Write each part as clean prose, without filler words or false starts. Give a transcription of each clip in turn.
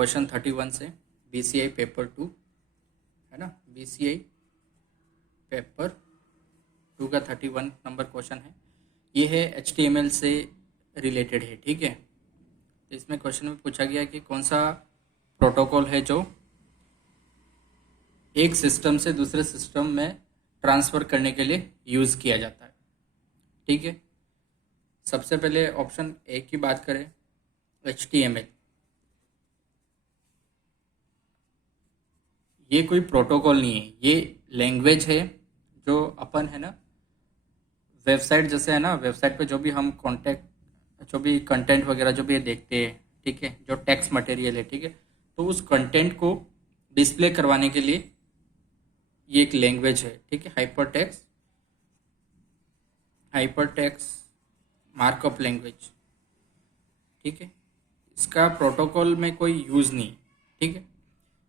Question 31 से BCI paper 2 है ना। BCI पेपर 2 का 31 नंबर क्वेश्चन है। ये है HTML से रिलेटेड है, ठीक है। तो इसमें क्वेश्चन में पूछा गया कि कौन सा प्रोटोकॉल है जो एक सिस्टम से दूसरे सिस्टम में ट्रांसफ़र करने के लिए यूज़ किया जाता है, ठीक है। सबसे पहले ऑप्शन ए की बात करें, HTML। ये कोई प्रोटोकॉल नहीं है, ये लैंग्वेज है जो अपन है ना वेबसाइट जैसे है ना, वेबसाइट पे जो भी हम जो भी कंटेंट वगैरह जो भी ये देखते हैं, ठीक है, जो टेक्स्ट मटेरियल है, ठीक है, तो उस कंटेंट को डिस्प्ले करवाने के लिए ये एक लैंग्वेज है, ठीक है। हाइपर टेक्स्ट मार्कअप लैंग्वेज, ठीक है। इसका प्रोटोकॉल में कोई यूज़ नहीं, ठीक है।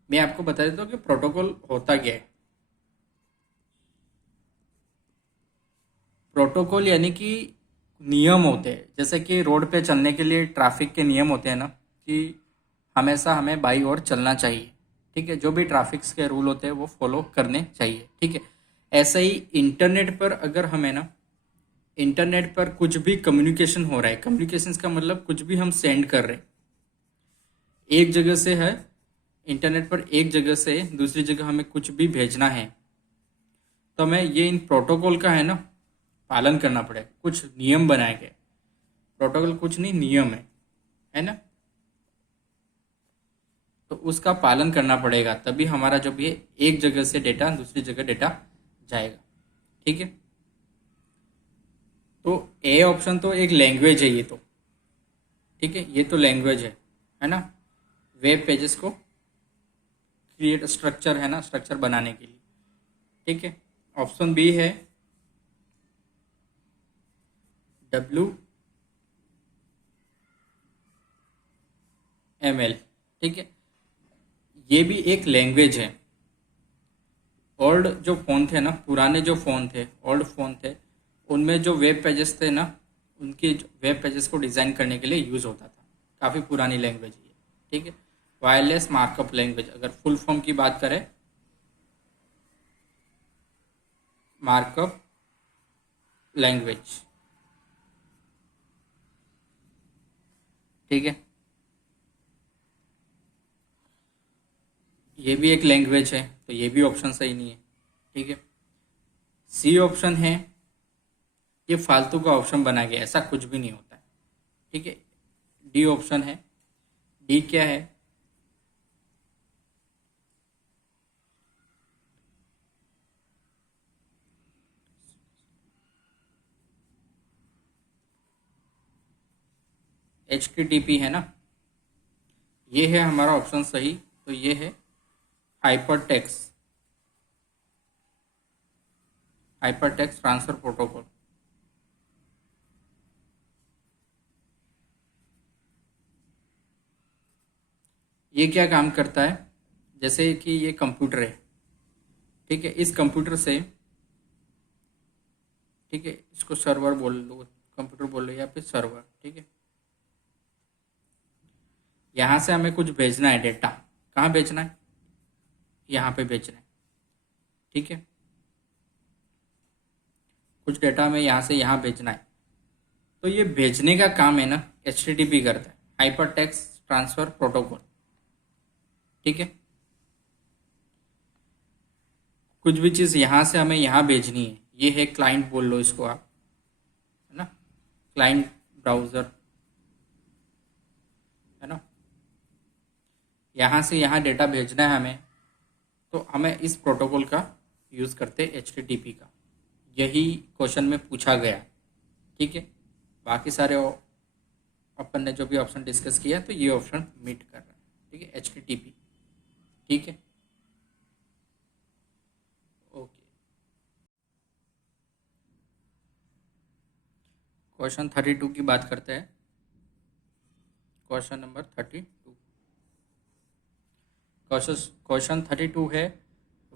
मैं आपको बता देता हूँ कि प्रोटोकॉल होता क्या है। प्रोटोकॉल यानी कि नियम होते हैं, जैसे कि रोड पे चलने के लिए ट्रैफिक के नियम होते हैं ना, कि हमेशा हमें बाई ओर चलना चाहिए, ठीक है। जो भी ट्रैफिक के रूल होते हैं वो फॉलो करने चाहिए, ठीक है। ऐसे ही इंटरनेट पर अगर हमें ना इंटरनेट पर कुछ भी कम्युनिकेशन हो रहा है, कम्युनिकेशन का मतलब कुछ भी हम सेंड कर रहे हैं, एक जगह से है इंटरनेट पर, एक जगह से दूसरी जगह हमें कुछ भी भेजना है, तो हमें ये इन प्रोटोकॉल का है ना पालन करना पड़ेगा। कुछ नियम बनाए गए, प्रोटोकॉल कुछ नहीं, नियम है ना। तो उसका पालन करना पड़ेगा, तभी हमारा जो भी है एक जगह से डेटा दूसरी जगह डेटा जाएगा, ठीक है। तो ए ऑप्शन तो एक लैंग्वेज है ये तो, ठीक है, ये तो लैंग्वेज है ना, वेब पेजेस को क्रिएट स्ट्रक्चर है ना, स्ट्रक्चर बनाने के लिए, ठीक है। ऑप्शन बी है WML, ठीक है। ये भी एक लैंग्वेज है। ओल्ड जो फ़ोन थे ना, पुराने जो फ़ोन थे, ओल्ड फ़ोन थे, उनमें जो वेब पेजेस थे ना, उनके वेब पेजेस को डिज़ाइन करने के लिए यूज़ होता था। काफ़ी पुरानी लैंग्वेज है, ठीक है। वायरलेस मार्कअप लैंग्वेज, अगर फुल फॉर्म की बात करें, मार्कअप लैंग्वेज, ठीक है। ये भी एक लैंग्वेज है, तो ये भी ऑप्शन सही नहीं है, ठीक है। सी ऑप्शन है, ये फालतू का ऑप्शन बना गया, ऐसा कुछ भी नहीं होता है, ठीक है। डी ऑप्शन है, डी क्या है, HTTP है ना, ये है हमारा ऑप्शन सही। तो ये है हाइपर टेक्स्ट ट्रांसफर प्रोटोकॉल। ये क्या काम करता है, जैसे कि ये कंप्यूटर है, ठीक है। इस कंप्यूटर से, ठीक है, इसको सर्वर बोल लो, कंप्यूटर बोल लो या फिर सर्वर, ठीक है। यहाँ से हमें कुछ भेजना है, डेटा कहाँ भेजना है, यहाँ पे भेजना है, ठीक है। कुछ डेटा हमें यहाँ से यहाँ भेजना है, तो ये भेजने का काम है ना HTTP करता है, हाइपर टेक्स्ट ट्रांसफर प्रोटोकॉल, ठीक है। कुछ भी चीज़ यहाँ से हमें यहाँ भेजनी है, ये है क्लाइंट बोल लो इसको आप, है ना, क्लाइंट ब्राउज़र, है ना। यहाँ से यहाँ डेटा भेजना है हमें, तो हमें इस प्रोटोकॉल का यूज़ करते हैं, HTTP का। यही क्वेश्चन में पूछा गया, ठीक है। बाकी सारे अपन ने जो भी ऑप्शन डिस्कस किया तो ये ऑप्शन मीट कर रहा है, ठीक है, HTTP, ठीक है। ओके, क्वेश्चन 32 की बात करते हैं। क्वेश्चन नंबर 32, क्वेश्चन 32 है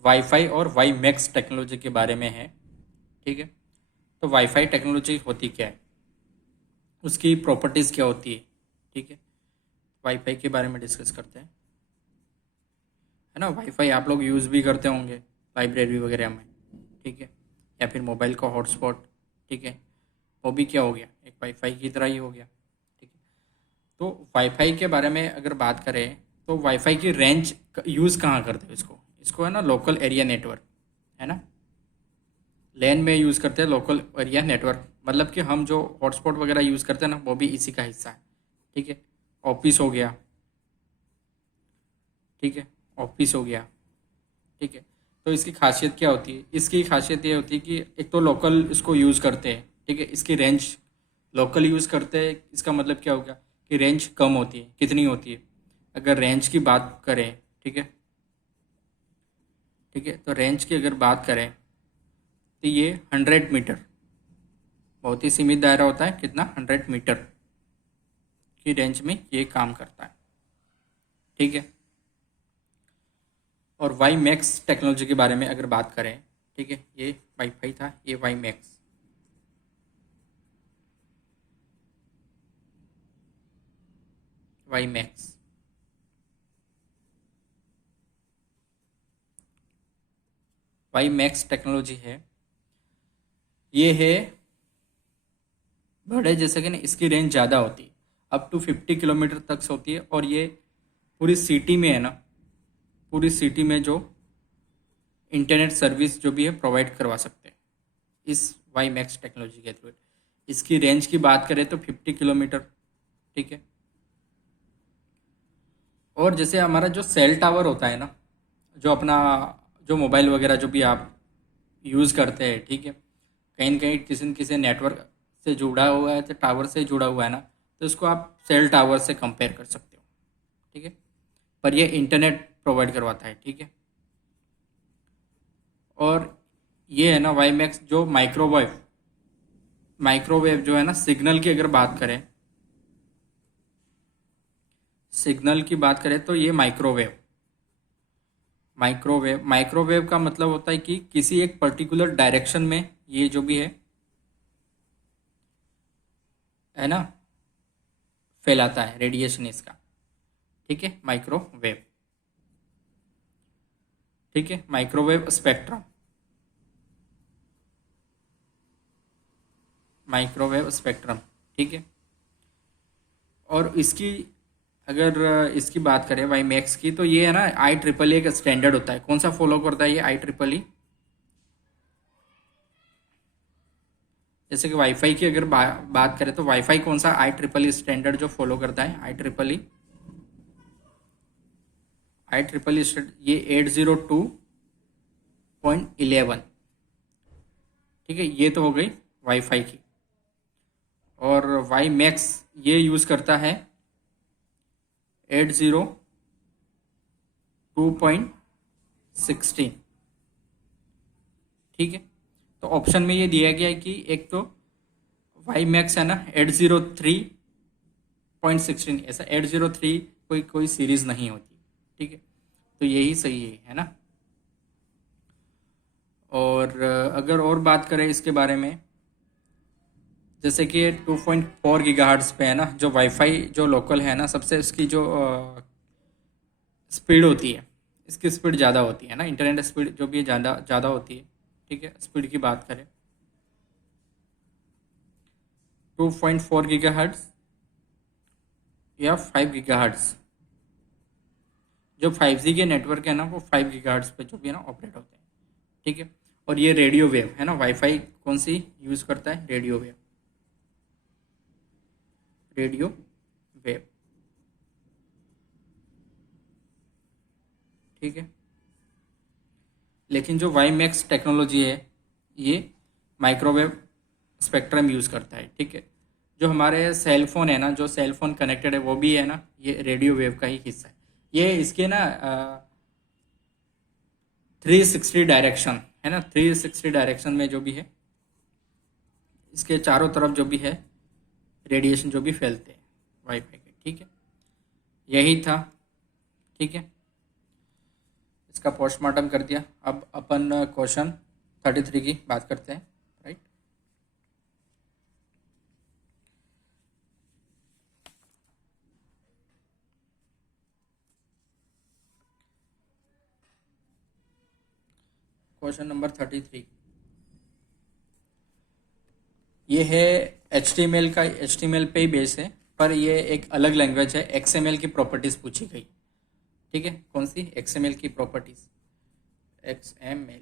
वाईफाई और वाई मैक्स टेक्नोलॉजी के बारे में है, ठीक है। तो वाईफाई टेक्नोलॉजी होती क्या है, उसकी प्रॉपर्टीज़ क्या होती है, ठीक है। वाईफाई के बारे में डिस्कस करते हैं। है ना। वाईफाई आप लोग यूज़ भी करते होंगे लाइब्रेरी वगैरह में, ठीक है, या फिर मोबाइल का हॉटस्पॉट, ठीक है, वो भी क्या हो गया, एक वाईफाई की तरह ही हो गया, ठीक है। तो वाईफाई के बारे में अगर बात करें तो वाईफाई की रेंज यूज़ कहाँ करते हैं इसको, इसको है ना लोकल एरिया नेटवर्क, है ना, लैन में यूज़ करते हैं, लोकल एरिया नेटवर्क, मतलब कि हम जो हॉटस्पॉट वगैरह यूज़ करते हैं ना वो भी इसी का हिस्सा है, ठीक है। ऑफिस हो गया, ठीक है, ऑफिस हो गया, ठीक है। तो इसकी खासियत क्या होती है, इसकी खासियत ये होती है कि एक तो लोकल इसको यूज़ करते हैं, ठीक है, इसकी रेंज लोकल यूज़ करते हैं, इसका मतलब क्या होगा कि रेंज कम होती है, कितनी होती है, अगर रेंज की बात करें, ठीक है, ठीक है, तो रेंज की अगर बात करें तो ये 100 मीटर, बहुत ही सीमित दायरा होता है, कितना, 100 मीटर की रेंज में ये काम करता है, ठीक है। और वाई मैक्स टेक्नोलॉजी के बारे में अगर बात करें, ठीक है, ये वाईफाई था, ये wimax, wimax, wimax technology है, ये है बड़े, जैसे कि ना इसकी रेंज ज़्यादा होती है, अप टू 50 किलोमीटर तक से होती है, और ये पूरी सिटी में है ना, पूरी सिटी में जो इंटरनेट सर्विस जो भी है प्रोवाइड करवा सकते हैं इस वाई मैक्स टेक्नोलॉजी के थ्रू। इसकी रेंज की बात करें तो 50 किलोमीटर, ठीक है। और जैसे हमारा जो सेल टावर होता है ना, जो अपना जो मोबाइल वगैरह जो भी आप यूज़ करते हैं, ठीक है, कहीं न कहीं किसी न किसी नेटवर्क से जुड़ा हुआ है, तो टावर से जुड़ा हुआ है ना, तो इसको आप सेल टावर से कंपेयर कर सकते हो, ठीक है। पर ये इंटरनेट प्रोवाइड करवाता है, ठीक है। और ये है ना वाईमैक्स जो माइक्रोवेव, माइक्रोवेव जो है ना, सिग्नल की अगर बात करें, सिग्नल की बात करें तो ये माइक्रोवेव, माइक्रोवेव, माइक्रोवेव का मतलब होता है कि किसी एक पर्टिकुलर डायरेक्शन में ये जो भी है ना, फैलाता है रेडिएशन इसका, ठीक है, माइक्रोवेव, ठीक है, माइक्रोवेव स्पेक्ट्रम, माइक्रोवेव स्पेक्ट्रम, ठीक है। और इसकी अगर इसकी बात करें वाई मैक्स की, तो ये है ना आई ट्रिपल ए का स्टैंडर्ड होता है, कौन सा फॉलो करता है ये, आई ट्रिपल ई। जैसे कि वाईफाई की अगर बात करें तो वाईफाई कौन सा आई ट्रिपल ई स्टैंडर्ड जो फॉलो करता है, I triple E, I triple E ये 802.11, ठीक है, ये तो हो गई वाईफाई की। और वाई मैक्स ये यूज़ करता है 802.16, ठीक है। तो ऑप्शन में ये दिया गया है कि एक तो वाई मैक्स है ना 803.16, ऐसा 803 कोई कोई सीरीज नहीं होती, ठीक है, तो यही सही है ना। और अगर और बात करें इसके बारे में, जैसे कि 2.4 गीगाहर्ट्ज़ पे है ना, जो वाईफाई जो लोकल है ना, सबसे इसकी जो स्पीड होती है, इसकी स्पीड ज़्यादा होती है ना, इंटरनेट स्पीड जो भी ज़्यादा ज़्यादा होती है, ठीक है, स्पीड की बात करें 2.4 गीगाहर्ट्ज़ या 5 गीगाहर्ट्ज़, जो 5G के नेटवर्क है ना वो 5 गीगाहर्ट्ज़ पे जो भी है ना ऑपरेट होते हैं, ठीक है। और ये रेडियो वेव है ना, वाईफाई कौन सी यूज़ करता है, रेडियो वेव, रेडियो वेव, ठीक है। लेकिन जो वाई मैक्स टेक्नोलॉजी है ये माइक्रोवेव स्पेक्ट्रम यूज़ करता है, ठीक है। जो हमारे सेल फोन है ना, जो सेल फोन कनेक्टेड है वो भी है ना, ये रेडियो वेव का ही हिस्सा है। ये इसके ना 360 डायरेक्शन है ना, 360 डायरेक्शन में जो भी है, इसके चारों तरफ जो भी है रेडिएशन जो भी फैलते हैं वाईफाई के, ठीक है, यही था, ठीक है। इसका पोस्टमार्टम कर दिया, अब अपन क्वेश्चन 33 की बात करते हैं, राइट। क्वेश्चन नंबर 33, ये है HTML का, HTML पे ही बेस है, पर ये एक अलग लैंग्वेज है। XML की प्रॉपर्टीज पूछी गई। ठीक है, कौन सी? XML की प्रॉपर्टीज, XML।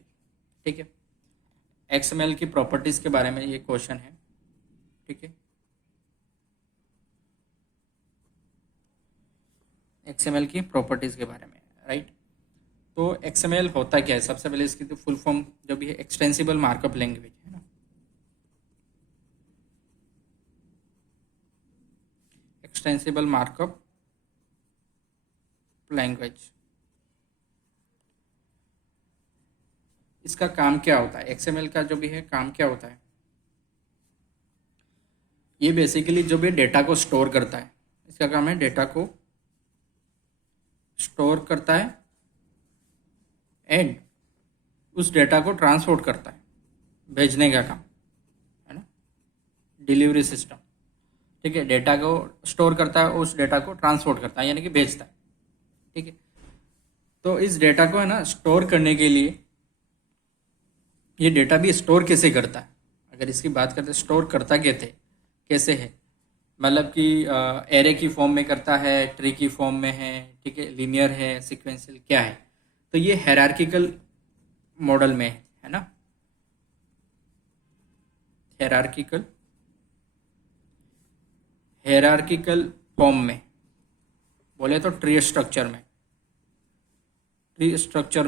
ठीक है, XML की प्रॉपर्टीज के बारे में ये क्वेश्चन है। ठीक है, XML की प्रॉपर्टीज के बारे में, राइट। तो XML होता क्या है? सबसे पहले इसकी तो फुल फॉर्म जो भी है, एक्सटेंसिबल मार्कअप लैंग्वेज है ना। एक्सटेंसिबल मार्कअप लैंग्वेज, इसका काम क्या होता है? XML का जो भी है काम क्या होता है? ये बेसिकली जो भी डेटा को स्टोर करता है, इसका काम है डेटा को स्टोर करता है एंड उस डेटा को ट्रांसपोर्ट करता है, भेजने का काम है ना, डिलीवरी सिस्टम। ठीक है, डेटा को स्टोर करता है, उस डेटा को ट्रांसपोर्ट करता है, यानी कि भेजता है। ठीक है, तो इस डेटा को है ना स्टोर करने के लिए, ये डेटा भी स्टोर कैसे करता है? अगर इसकी बात करते हैं, स्टोर करता कैसे है, मतलब कि एरे की फॉर्म में करता है, ट्री की फॉर्म में है, ठीक है, लीनियर है, सीक्वेंशियल, क्या है? तो ये हायरार्किकल मॉडल में है ना, हायरार्किकल हायरार्किकल फॉर्म में बोले तो ट्री स्ट्रक्चर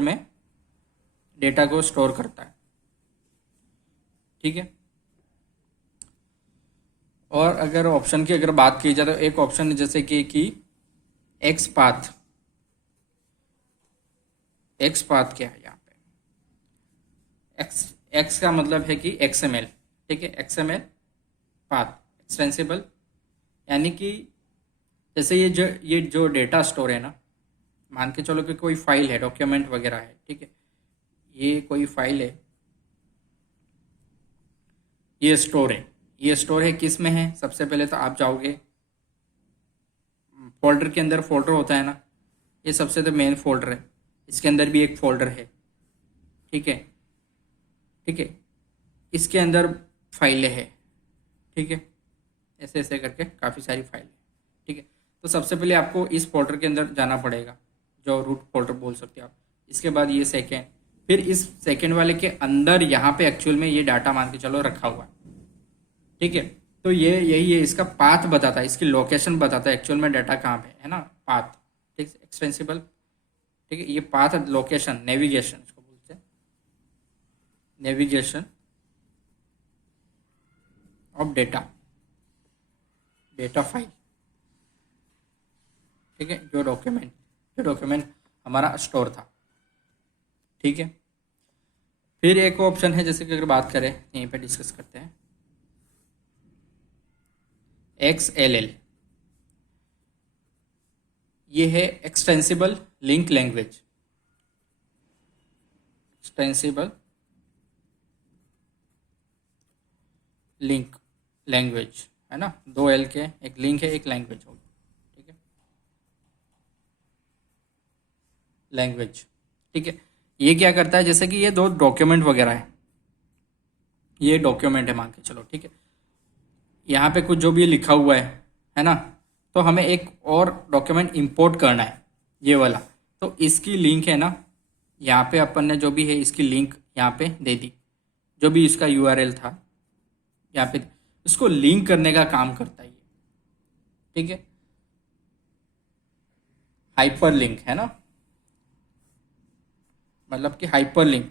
में डेटा को स्टोर करता है। ठीक है, और अगर ऑप्शन की अगर बात की जाए तो एक ऑप्शन है जैसे कि एक्स पाथ क्या है यहाँ पे? एक्स का मतलब है कि XML। ठीक है, XML पाथ एक्सटेंसिबल, यानी कि जैसे ये जो डेटा स्टोर है ना, मान के चलो कि कोई फाइल है, डॉक्यूमेंट वगैरह है। ठीक है, ये कोई फाइल है, ये स्टोर है किस में है? सबसे पहले तो आप जाओगे फोल्डर के अंदर, फोल्डर होता है ना, ये सबसे तो मेन फोल्डर है, इसके अंदर भी एक फोल्डर है। ठीक है, ठीक है, इसके अंदर फाइलें हैं। ठीक है, ऐसे ऐसे करके काफ़ी सारी फाइलें। ठीक है, तो सबसे पहले आपको इस फोल्डर के अंदर जाना पड़ेगा, जो रूट फोल्डर बोल सकते हो आप। इसके बाद ये सेकेंड, फिर इस सेकेंड वाले के अंदर यहाँ पे एक्चुअल में ये डाटा मान के चलो रखा हुआ है। ठीक है, तो ये यही है, इसका पाथ बताता है, इसकी लोकेशन बताता है एक्चुअल में डाटा कहाँ पे है ना, पाथ। ठीक, एक्सटेंसिबल। ठीक है, ये पाथ लोकेशन, नेविगेशन इसको बोलते हैं, नेविगेशन ऑफ डेटा फाइल। ठीक है, जो डॉक्यूमेंट हमारा स्टोर था। ठीक है, फिर एक ऑप्शन है, जैसे कि अगर बात करें यहीं पे डिस्कस करते हैं, XLL। ये है extensible link language, extensible link language है ना, 2 L के, एक लिंक है, एक लैंग्वेज होगी। ठीक है, लैंग्वेज। ठीक है, ये क्या करता है, जैसे कि ये 2 डॉक्यूमेंट वगैरह है, ये डॉक्यूमेंट है मान के चलो। ठीक है, यहाँ पे कुछ जो भी लिखा हुआ है ना, तो हमें एक और डॉक्यूमेंट इंपोर्ट करना है, ये वाला। तो इसकी लिंक है ना, यहाँ पे अपन ने जो भी है इसकी लिंक यहाँ पे दे दी, जो भी इसका URL था यहाँ पे, इसको लिंक करने का काम करता है ये। ठीक है, हाइपर लिंक है ना, मतलब कि हाइपर लिंक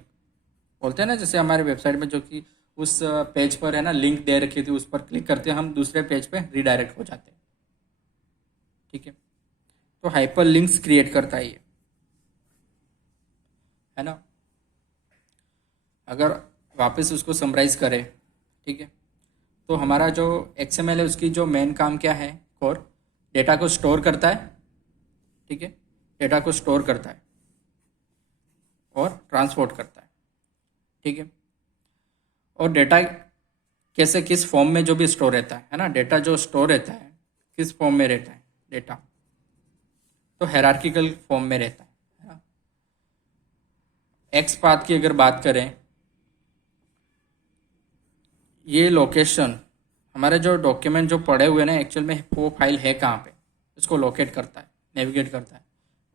बोलते हैं ना, जैसे हमारे वेबसाइट में जो कि उस पेज पर है ना लिंक दे रखी थी, उस पर क्लिक करते हैं हम, दूसरे पेज पे रिडायरेक्ट हो जाते हैं। ठीक है, तो हाइपर लिंक्स क्रिएट करता है ये, है ना। अगर वापस उसको समराइज करें, ठीक है, तो हमारा जो XML है उसकी जो मेन काम क्या है, कोर डेटा को स्टोर करता है। ठीक है, डेटा को स्टोर करता है और ट्रांसपोर्ट करता है। ठीक है, और डेटा कैसे, किस फॉर्म में जो भी स्टोर रहता है ना, डेटा जो स्टोर रहता है किस फॉर्म में रहता है डेटा, तो हायरार्किकल फॉर्म में रहता है ना। एक्स पाथ की अगर बात करें, ये लोकेशन हमारे जो डॉक्यूमेंट जो पड़े हुए ना एक्चुअल में वो फाइल है कहाँ पे, इसको लोकेट करता है, नेविगेट करता है,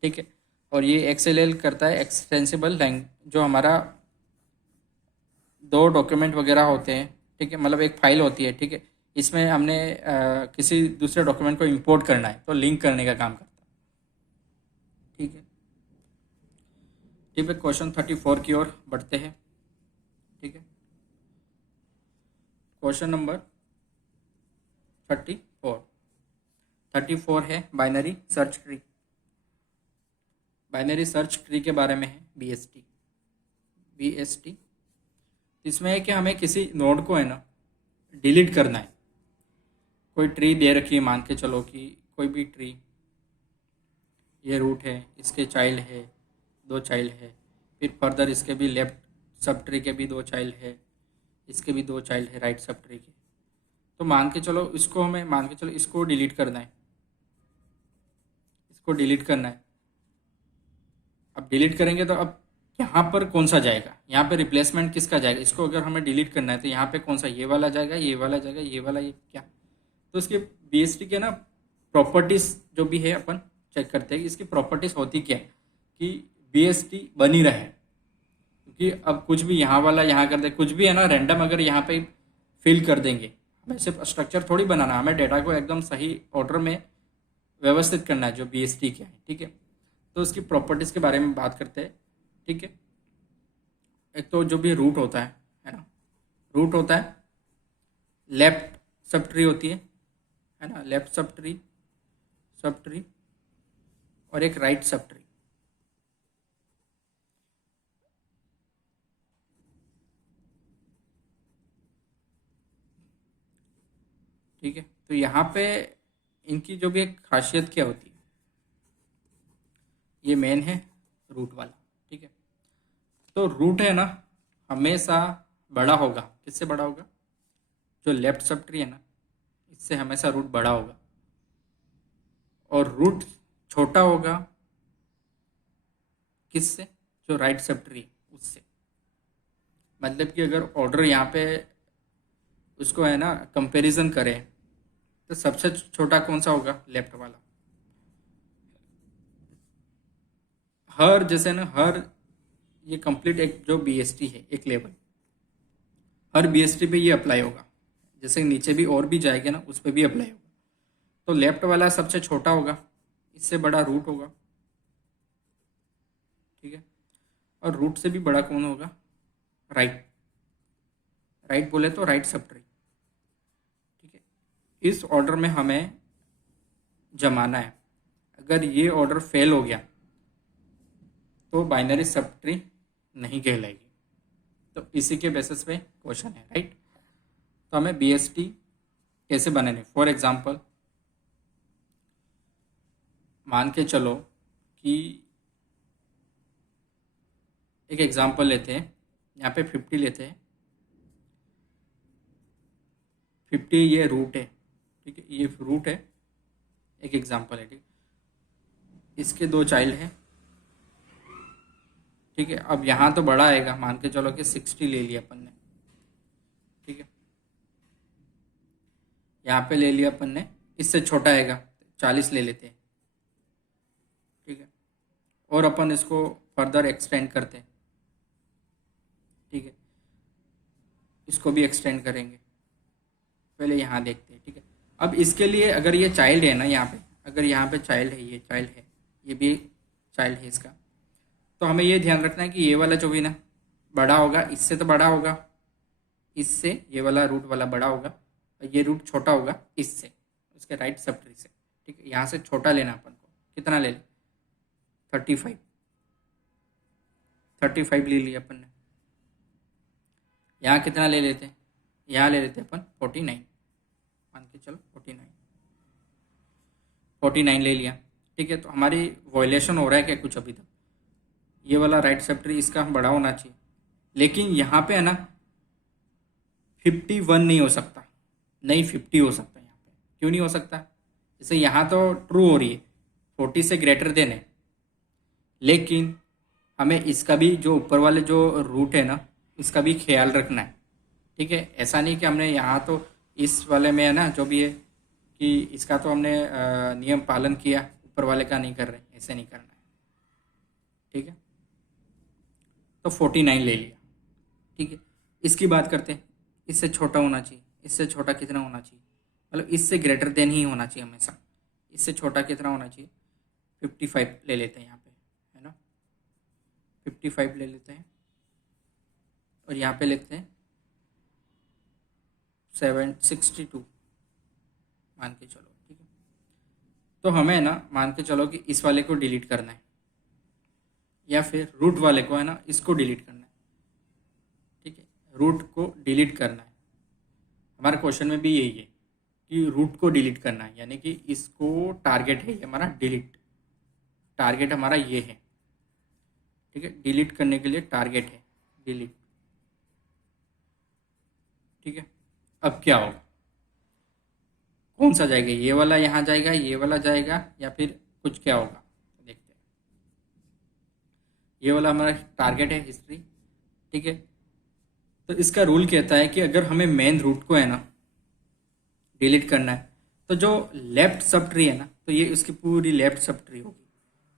ठीक है। और ये एक्सएलएल करता है एक्सटेंसिबल लैंग्वेज, जो हमारा दो डॉक्यूमेंट वगैरह होते हैं, ठीक है, मतलब एक फाइल होती है, ठीक है, इसमें हमने किसी दूसरे डॉक्यूमेंट को इंपोर्ट करना है तो लिंक करने का काम करता है, ठीक है। ठीक है, क्वेश्चन 34 की ओर बढ़ते हैं, ठीक है। क्वेश्चन नंबर 34 है binary search tree. Binary search tree के बारे में है बीएसटी। इसमें है कि हमें किसी नोड को है ना डिलीट करना है। कोई ट्री दे रखी है, मान के चलो कि कोई भी ट्री, ये रूट है, इसके चाइल्ड है, दो चाइल्ड है, फिर फर्दर इसके भी लेफ्ट सब ट्री के भी दो चाइल्ड है, इसके भी दो चाइल्ड है राइट सब ट्री के। तो मान के चलो इसको हमें, मान के चलो इसको डिलीट करना है, इसको डिलीट करना है। अब डिलीट करेंगे तो अब यहाँ पर कौन सा जाएगा, यहाँ पे रिप्लेसमेंट किसका जाएगा, इसको अगर हमें डिलीट करना है तो यहाँ पे कौन सा, ये वाला जाएगा, ये वाला जाएगा, ये वाला, ये क्या। तो इसके बीएसटी के ना प्रॉपर्टीज जो भी है अपन चेक करते हैं कि इसकी प्रॉपर्टीज होती क्या है कि बीएसटी बनी रहे। क्योंकि अब कुछ भी यहाँ वाला यहाँ कर दे, कुछ भी है ना रैंडम अगर यहाँ पे फिल कर देंगे, हमें सिर्फ स्ट्रक्चर थोड़ी बनाना, हमें डेटा को एकदम सही ऑर्डर में व्यवस्थित करना है जो बीएसटी क्या है, ठीक है। तो उसकी प्रॉपर्टीज़ के बारे में बात करते हैं, ठीक है। एक तो जो भी रूट होता है ना, रूट होता है, लेफ्ट सब ट्री होती है ना, लेफ्ट सब ट्री और एक राइट सब ट्री। ठीक है, तो यहाँ पे इनकी जो भी एक खासियत क्या होती है, ये मेन है रूट वाला, ठीक है। तो रूट है ना हमेशा बड़ा होगा, किससे बड़ा होगा, जो लेफ्ट सब ट्री है ना इससे हमेशा रूट बड़ा होगा, और रूट छोटा होगा किससे, जो राइट सब ट्री उससे। मतलब कि अगर ऑर्डर यहाँ पे उसको है ना कंपैरिजन करें तो सबसे छोटा कौन सा होगा, लेफ्ट वाला। हर जैसे ना हर ये कंप्लीट एक जो बीएसटी है एक लेवल, हर बीएसटी पे ये अप्लाई होगा, जैसे नीचे भी और भी जाएगा ना उस पर भी अप्लाई होगा। तो लेफ्ट वाला सबसे छोटा होगा, इससे बड़ा रूट होगा, ठीक है। और रूट से भी बड़ा कौन होगा, राइट, राइट बोले तो राइट सब ट्री, ठीक है। इस ऑर्डर में हमें जमाना है। अगर ये ऑर्डर फेल हो गया तो बाइनरी सब ट्री नहीं कहलाएगी। तो इसी के बेसिस पे क्वेश्चन है, राइट। तो हमें बीएसटी कैसे बनाने, फॉर एग्जांपल मान के चलो कि एक एग्जांपल लेते हैं, यहाँ पे 50 लेते हैं, 50 ये रूट है, ठीक है, ये रूट है, एक एग्जांपल है, ठीक। इसके दो चाइल्ड हैं, ठीक है। अब यहाँ तो बड़ा आएगा, मान के चलो कि 60 ले लिया अपन ने, ठीक है। यहाँ पे ले लिया अपन ने, इससे छोटा आएगा 40 ले लेते हैं, ठीक है। और अपन इसको फर्दर एक्सटेंड करते हैं, ठीक है, इसको भी एक्सटेंड करेंगे। पहले यहाँ देखते हैं, ठीक है। अब इसके लिए अगर ये चाइल्ड है ना, यहाँ पे अगर यहाँ पे चाइल्ड है, ये चाइल्ड है, ये भी चाइल्ड है इसका, तो हमें ये ध्यान रखना है कि ये वाला जो भी ना बड़ा होगा, इससे तो बड़ा होगा, इससे ये वाला रूट वाला बड़ा होगा, और ये रूट छोटा होगा इससे, उसके राइट सब ट्री से, ठीक है। यहाँ से छोटा लेना अपन को, कितना ले लें, 35 ले लिया अपन ने। यहाँ कितना ले लेते हैं, यहाँ ले लेते हैं अपन 49, मान के चलो 49 ले लिया, ठीक है। तो हमारी वॉयलेशन हो रहा है क्या कुछ अभी तक, ये वाला राइट सब ट्री इसका बड़ा होना चाहिए, लेकिन यहाँ पे है ना 51 नहीं हो सकता, नहीं 50 हो सकता। यहाँ पे क्यों नहीं हो सकता, जैसे यहाँ तो ट्रू हो रही है 40 से ग्रेटर देन है, लेकिन हमें इसका भी जो ऊपर वाले जो रूट है ना, इसका भी ख्याल रखना है। ठीक है, ऐसा नहीं कि हमने यहाँ तो इस वाले में है ना जो भी है कि इसका तो हमने नियम पालन किया, ऊपर वाले का नहीं कर रहे, ऐसे नहीं करना है। ठीक है, तो 49 ले लिया। ठीक है, इसकी बात करते हैं। इससे छोटा होना चाहिए, इससे छोटा कितना होना चाहिए, मतलब इससे ग्रेटर देन ही होना चाहिए हमेशा। इससे छोटा कितना होना चाहिए, 55 ले लेते हैं यहाँ पे, है ना। 55 ले लेते हैं और यहाँ पे लेते हैं 762 मान के चलो। ठीक है, तो हमें ना मान के चलो कि इस वाले को डिलीट करना है, या फिर रूट वाले को है ना इसको डिलीट करना है। ठीक है, रूट को डिलीट करना है। हमारे क्वेश्चन में भी यही है कि रूट को डिलीट करना है, यानी कि इसको टारगेट है ये हमारा डिलीट, टारगेट हमारा ये है। ठीक है, डिलीट करने के लिए टारगेट है डिलीट। ठीक है, अब क्या होगा, कौन सा जाएगा, ये वाला यहाँ जाएगा, ये वाला जाएगा, या फिर कुछ क्या होगा देखते हैं। ये वाला हमारा टारगेट है हिस्ट्री। ठीक है, तो इसका रूल कहता है कि अगर हमें मेन रूट को है ना डिलीट करना है, तो जो लेफ्ट सब ट्री है ना, तो ये उसकी पूरी लेफ्ट सब ट्री होगी,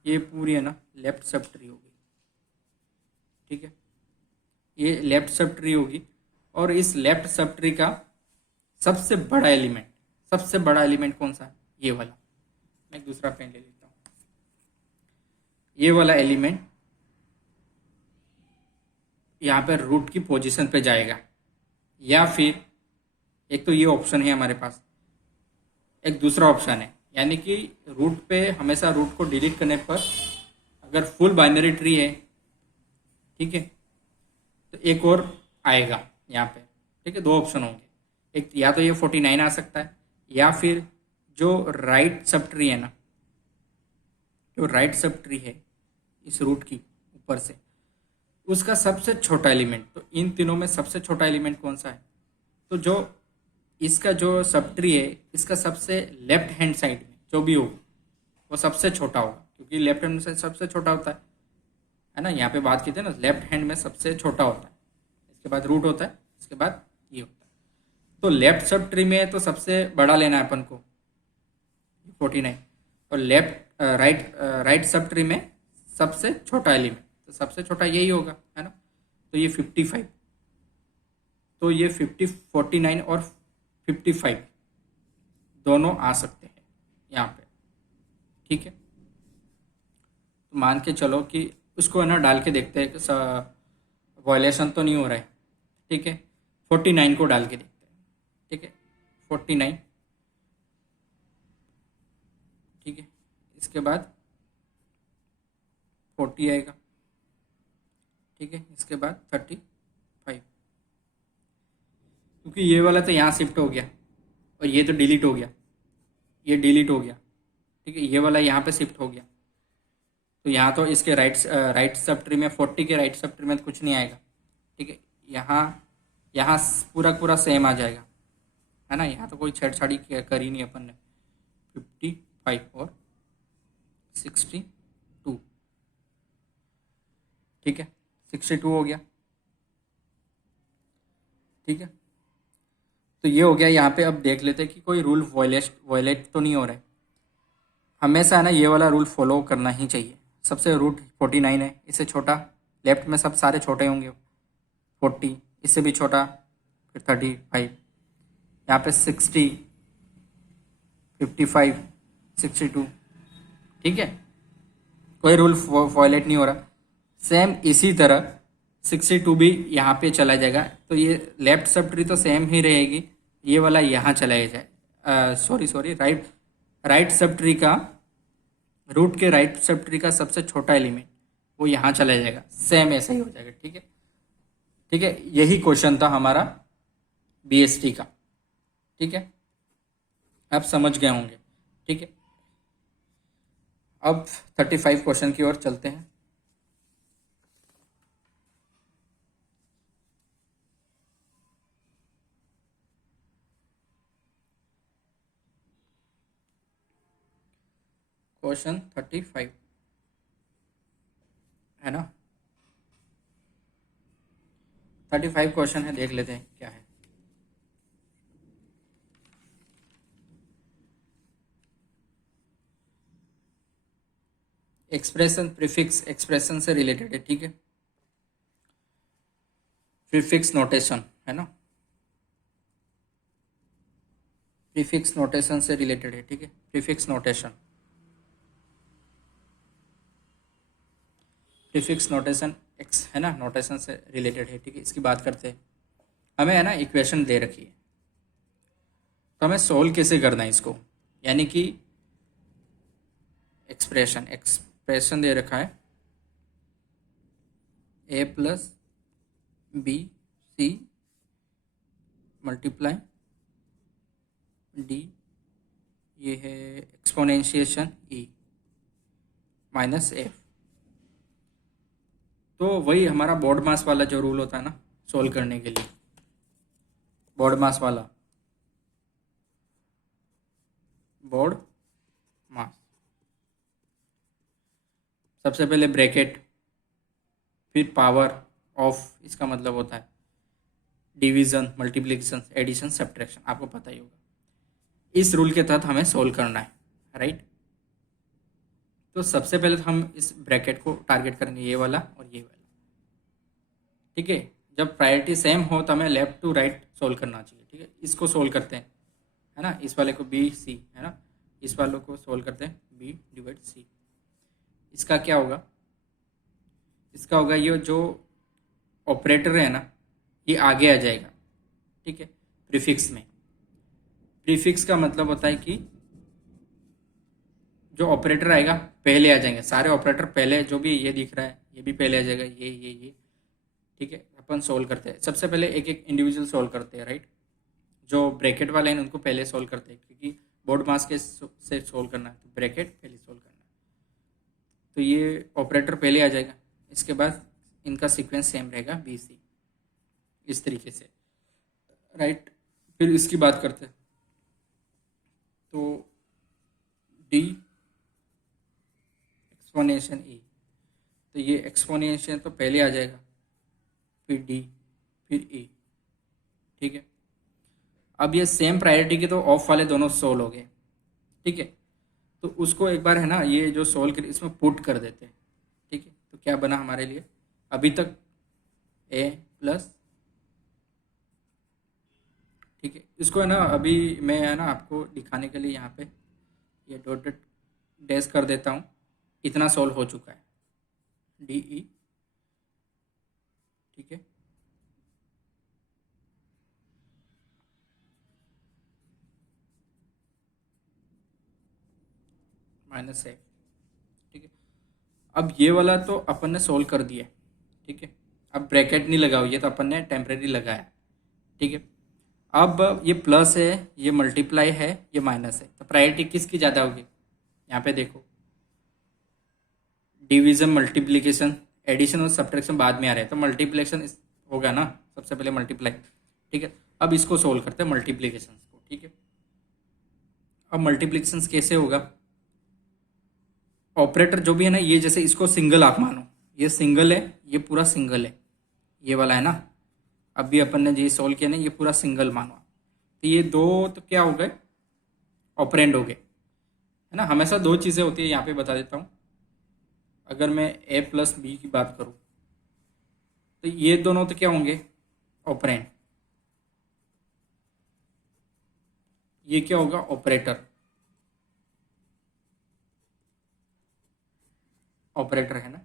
ये पूरी है ना लेफ्ट सब ट्री होगी। ठीक है, ये लेफ्ट सब ट्री होगी, और इस लेफ्ट सब ट्री का सबसे बड़ा एलिमेंट, सबसे बड़ा एलिमेंट कौन सा है, ये वाला। मैं एक दूसरा पेन ले लेता हूँ। ये वाला एलिमेंट यहाँ पर रूट की पोजीशन पे जाएगा, या फिर एक तो ये ऑप्शन है हमारे पास, एक दूसरा ऑप्शन है, यानी कि रूट पे हमेशा रूट को डिलीट करने पर अगर फुल बाइनरी ट्री है, ठीक है, तो एक और आएगा यहाँ पे। ठीक है, दो ऑप्शन होंगे, एक या तो ये 49 आ सकता है, या फिर जो राइट सब ट्री है ना, जो राइट सब ट्री है इस रूट की ऊपर से, उसका सबसे छोटा एलिमेंट। तो इन तीनों में सबसे छोटा एलिमेंट कौन सा है, तो जो इसका जो सब ट्री है इसका सबसे लेफ्ट हैंड साइड में जो भी होगा वो सबसे छोटा होगा, क्योंकि लेफ्ट हैंड में सबसे छोटा होता है ना। यहाँ पे बात की थी ना, लेफ्ट हैंड में सबसे छोटा होता है, इसके बाद रूट होता है, इसके बाद ये होता है। तो लेफ्ट सब ट्री में तो सबसे बड़ा लेना है अपन को 49, और लेफ्ट राइट सब ट्री में सबसे छोटा एलिमेंट, तो सबसे छोटा यही होगा, है ना। तो ये 55, तो ये 49 और 55 दोनों आ सकते हैं यहाँ पे। ठीक है, तो मान के चलो कि उसको है ना डाल के देखते हैं कि वायलेशन तो नहीं हो रहा है। ठीक है, 49 को डाल के देखते हैं। ठीक है, 49। ठीक है, इसके बाद 40 आएगा। ठीक है, इसके बाद 35, क्योंकि ये वाला तो यहाँ शिफ्ट हो गया और ये तो डिलीट हो गया, ये डिलीट हो गया। ठीक है, ये वाला यहाँ पे शिफ्ट हो गया, तो यहाँ तो इसके राइट सब ट्री में 40 के राइट सब ट्री में तो कुछ नहीं आएगा। ठीक है, यहाँ यहाँ पूरा पूरा सेम आ जाएगा, है ना। यहाँ तो कोई छेड़छाड़ी करी नहीं अपन ने। 55 और 62। ठीक है, 62 हो गया। ठीक है, तो ये हो गया। यहाँ पे अब देख लेते हैं कि कोई रूल वायलेट तो नहीं हो रहा है। हमेशा है ना ये वाला रूल फॉलो करना ही चाहिए। सबसे रूट 49 है, इससे छोटा लेफ्ट में सब सारे छोटे होंगे, 40, इससे भी छोटा फिर 35, यहाँ पे 60, 55, 62। ठीक है, कोई रूल वायलेट नहीं हो रहा। सेम इसी तरह 62 भी यहाँ पे चला जाएगा, तो ये लेफ्ट सब ट्री तो सेम ही रहेगी, ये वाला यहाँ चला जाए, सॉरी राइट सब ट्री का, रूट के राइट सब ट्री का सबसे छोटा एलिमेंट वो यहाँ चला जाएगा, सेम ऐसा ही हो जाएगा। ठीक है, ठीक है, यही क्वेश्चन था हमारा बीएसटी का। ठीक है, आप समझ गए होंगे। ठीक है, अब 35 क्वेश्चन की ओर चलते हैं। क्वेश्चन 35 है ना, 35 क्वेश्चन है, देख लेते हैं क्या है। एक्सप्रेशन, प्रीफिक्स एक्सप्रेशन से रिलेटेड है, ठीक है। प्रीफिक्स नोटेशन है ना, प्रीफिक्स नोटेशन से रिलेटेड है, ठीक है। Prefix notation, prefix notation x है ना, नोटेशन से रिलेटेड है, ठीक है। इसकी बात करते हैं। हमें है ना इक्वेशन दे रखी है, तो हमें सोल्व कैसे करना है इसको, यानी कि एक्सप्रेशन एक्सप्रेशन दे रखा है a plus b c multiply d, ये है एक्सपोनेंशिएशन ई माइनस एफ। तो वही हमारा बोर्ड मास वाला जो रूल होता है ना सोल्व करने के लिए, बोर्ड मास वाला, बोर्ड मास। सबसे पहले ब्रैकेट, फिर पावर ऑफ, इसका मतलब होता है डिवीजन, मल्टीप्लिकेशन, एडिशन, सब्ट्रैक्शन, आपको पता ही होगा। इस रूल के तहत हमें सोल्व करना है, राइट। तो सबसे पहले तो हम इस ब्रैकेट को टारगेट करेंगे, ये वाला और ये वाला, ठीक है। जब प्रायोरिटी सेम हो तो हमें लेफ्ट टू राइट सोल्व करना चाहिए, ठीक है। इसको सोल्व करते हैं, है ना, इस वाले को बी सी, है ना, इस वालों को सोल्व करते हैं बी डिवाइड सी। इसका क्या होगा, इसका होगा ये जो ऑपरेटर है ना ये आगे आ जाएगा, ठीक है, प्रीफिक्स में। प्रीफिक्स का मतलब होता है कि जो ऑपरेटर आएगा पहले आ जाएंगे, सारे ऑपरेटर पहले, जो भी ये दिख रहा है ये भी पहले आ जाएगा, ये, ठीक है। अपन सोल्व करते हैं, सबसे पहले एक एक इंडिविजुअल सोल्व करते हैं, राइट। जो ब्रैकेट वाले हैं उनको पहले सोल्व करते हैं, क्योंकि बोर्ड मास के से सोल्व करना है तो ब्रैकेट पहले सोल्व करना है। तो ये ऑपरेटर पहले आ जाएगा, इसके बाद इनका सीक्वेंस सेम रहेगा बी सी, इस तरीके से, राइट। फिर इसकी बात करते हैं, तो डी एक्सपोनेंशियल ई, तो ये एक्सपोनेंशियल तो पहले आ जाएगा, फिर डी, फिर ई, ठीक है। अब ये सेम प्रायोरिटी के तो ऑफ वाले दोनों सोल्व हो गए, ठीक है। तो उसको एक बार है ना ये जो सोल्व कर इसमें पुट कर देते हैं, ठीक है। तो क्या बना हमारे लिए अभी तक ए प्लस, ठीक है। इसको है ना अभी मैं है ना आपको दिखाने के लिए यहाँ पे ये डॉटेड डैश कर देता हूँ, इतना सोल्व हो चुका है डी ई, ठीक है। माइनस है, ठीक है। अब ये वाला तो अपन ने सोल्व कर दिया, ठीक है। अब ब्रैकेट नहीं लगाओ, ये तो अपन ने टेम्परेरी लगाया, ठीक है। अब ये प्लस है, ये मल्टीप्लाई है, ये माइनस है, तो प्रायोरिटी किसकी ज़्यादा होगी, यहाँ पे देखो डिवीजन, मल्टीप्लिकेशन, एडिशन और सब्ट्रैक्शन बाद में आ रहे हैं, तो मल्टीप्लिकेशन होगा ना, सबसे पहले मल्टीप्लाई, ठीक है। अब इसको सोल्व करते हैं मल्टीप्लिकेशन को, ठीक है। अब मल्टीप्लिकेशन कैसे होगा, ऑपरेटर जो भी है ना ये जैसे इसको सिंगल आप मानो, ये सिंगल है, ये पूरा सिंगल है, ये वाला है ना, अभी अपन ने जो सोल्व किया ना ये पूरा सिंगल मानो, तो ये दो तो क्या हो गए, ऑपरेंड हो गए, है ना। हमेशा दो चीज़ें होती है, यहाँ पे बता देता हूँ। अगर मैं ए प्लस बी की बात करूँ तो ये दोनों तो क्या होंगे, ऑपरेंड, ये क्या होगा, ऑपरेटर, ऑपरेटर है ना।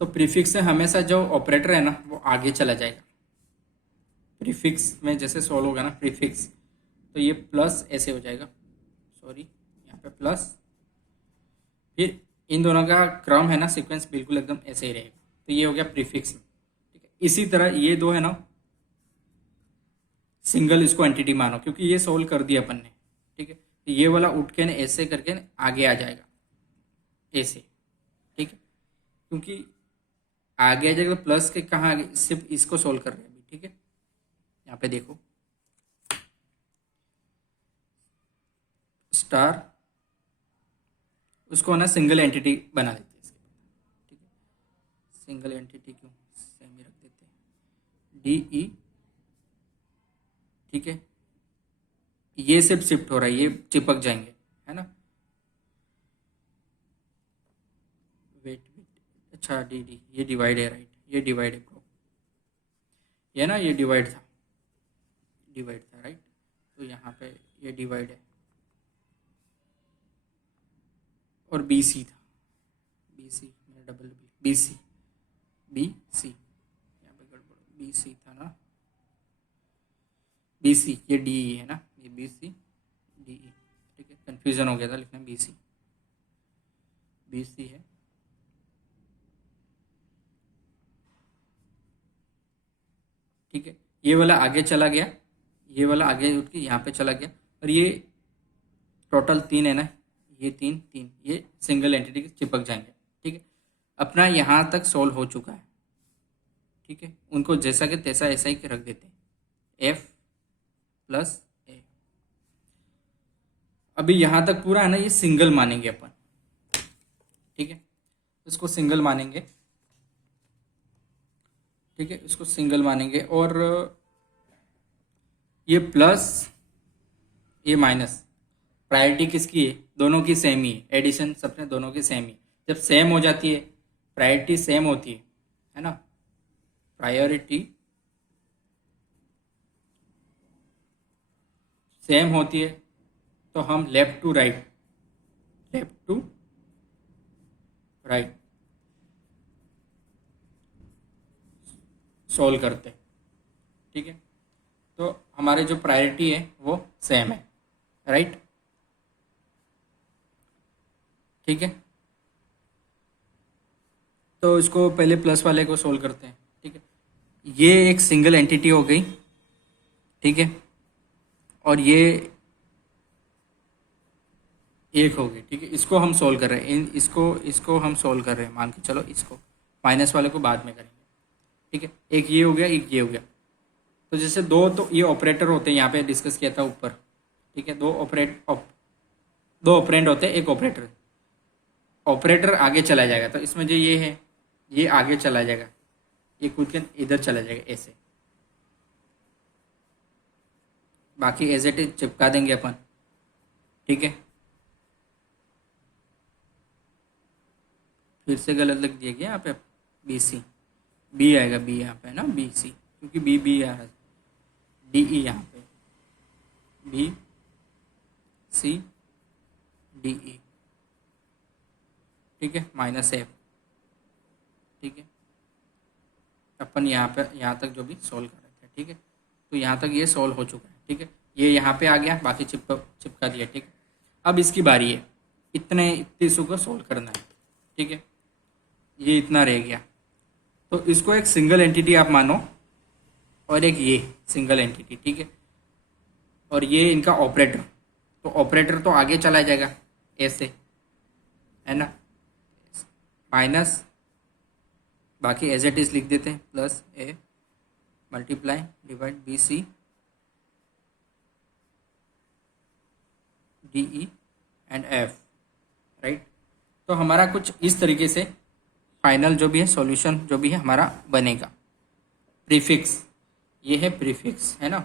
तो प्रीफिक्स से हमेशा जो ऑपरेटर है ना वो आगे चला जाएगा, प्रीफिक्स में जैसे सोल्व होगा ना प्रीफिक्स, तो ये प्लस ऐसे हो जाएगा, सॉरी यहाँ पे प्लस, फिर इन दोनों का क्रम है ना सीक्वेंस बिल्कुल एकदम ऐसे ही रहेगा, तो ये हो गया प्रीफिक्स में, ठीक है। इसी तरह ये दो है ना सिंगल, इसको एंटिटी मानो क्योंकि ये सोल्व कर दिया अपन ने, ठीक है। तो ये वाला उठ के ना ऐसे करके ना आगे आ जाएगा ऐसे, ठीक है, क्योंकि आगे आ जाएगा तो प्लस के कहाँ आगे, सिर्फ इसको सोल्व कर रहे हैं अभी, ठीक है। यहाँ पे देखो स्टार, उसको ना सिंगल एंटिटी बना देते हैं इसके, ठीक है। सिंगल एंटिटी क्यों, डी ई, ठीक है, ये सिर्फ शिफ्ट हो रहा है, ये चिपक जाएंगे, है ना। वेट वेट, अच्छा डी डी, ये डिवाइड है, राइट, ये डिवाइड है ब्रो, ये ना, ये डिवाइड था, डिवाइड था, राइट। तो यहाँ पे ये डिवाइड है, और बी सी था, B C, double B, B C, B C, यहाँ पे गड़बड़, बी सी था ना, बी सी, ये डी ई है ना, ये बी सी डी ई, ठीक है, कंफ्यूजन हो गया था लिखने, बी सी, बी सी है, ठीक है। ये वाला आगे चला गया, ये वाला आगे उठ के यहाँ पे चला गया, और ये टोटल तीन है ना, ये तीन तीन, ये सिंगल एंटिटी के चिपक जाएंगे, ठीक है। अपना यहाँ तक सोल्व हो चुका है, ठीक है, उनको जैसा कि तैसा ऐसा ही रख देते हैं, एफ प्लस ए। अभी यहाँ तक पूरा है ना, ये सिंगल मानेंगे अपन, ठीक है, इसको सिंगल मानेंगे, ठीक है, इसको सिंगल मानेंगे, और ये प्लस, ये माइनस, प्रायोरिटी किसकी है, दोनों की सेम ही है, एडिशन सबने दोनों की सेम ही, जब सेम हो जाती है, प्रायोरिटी सेम होती है ना, प्रायोरिटी सेम होती है, तो हम left to right, left to right solve करते हैं, ठीक है। तो हमारे जो प्रायोरिटी है वो सेम है, राइट, ठीक है। तो इसको पहले प्लस वाले को सोल्व करते हैं, ठीक है। ये एक सिंगल एंटिटी हो गई, ठीक है, और ये एक हो गई, ठीक है। इसको हम सोल्व कर रहे हैं, इसको इसको हम सोल्व कर रहे हैं, मान के चलो, इसको माइनस वाले को बाद में करेंगे, ठीक है। एक ये हो गया, एक ये हो गया, तो जैसे दो, तो ये ऑपरेटर होते हैं, यहाँ पे डिस्कस किया था ऊपर, ठीक है, दो ऑपरेंड होते हैं, एक ऑपरेटर, ऑपरेटर आगे चला जाएगा, तो इसमें जो ये है, ये आगे चला जाएगा, ये कूद के इधर चला जाएगा ऐसे, बाकी एज इट इज चिपका देंगे अपन, ठीक है। फिर से गलत लिख दिया गया यहाँ पे, बी सी, बी आएगा, बी यहाँ पे है ना, बी सी, क्योंकि बी बी आ रहा है, डी ई यहाँ पे, बी सी डी ई, ठीक है, माइनस एफ, ठीक है। अपन यहाँ पे, यहाँ तक जो भी सोल्व कर रहे थे, ठीक है, तो यहाँ तक ये सोल्व हो चुका है, ठीक है। ये यहाँ पे आ गया, बाकी चिपका दिया, ठीक है। अब इसकी बारी है, इतने इशू को सोल्व करना है, ठीक है। ये इतना रह गया, तो इसको एक सिंगल एंटिटी आप मानो, और एक ये सिंगल एंटिटी, ठीक है, और ये इनका ऑपरेटर, तो ऑपरेटर तो आगे चला जाएगा ऐसे, है ना, माइनस, बाकी एज इट इज लिख देते हैं, plus A multiply divide B C D E and F, right. तो हमारा कुछ इस तरीके से फाइनल जो भी है सॉल्यूशन जो भी है हमारा बनेगा। प्रीफिक्स, ये है प्रीफिक्स, है ना,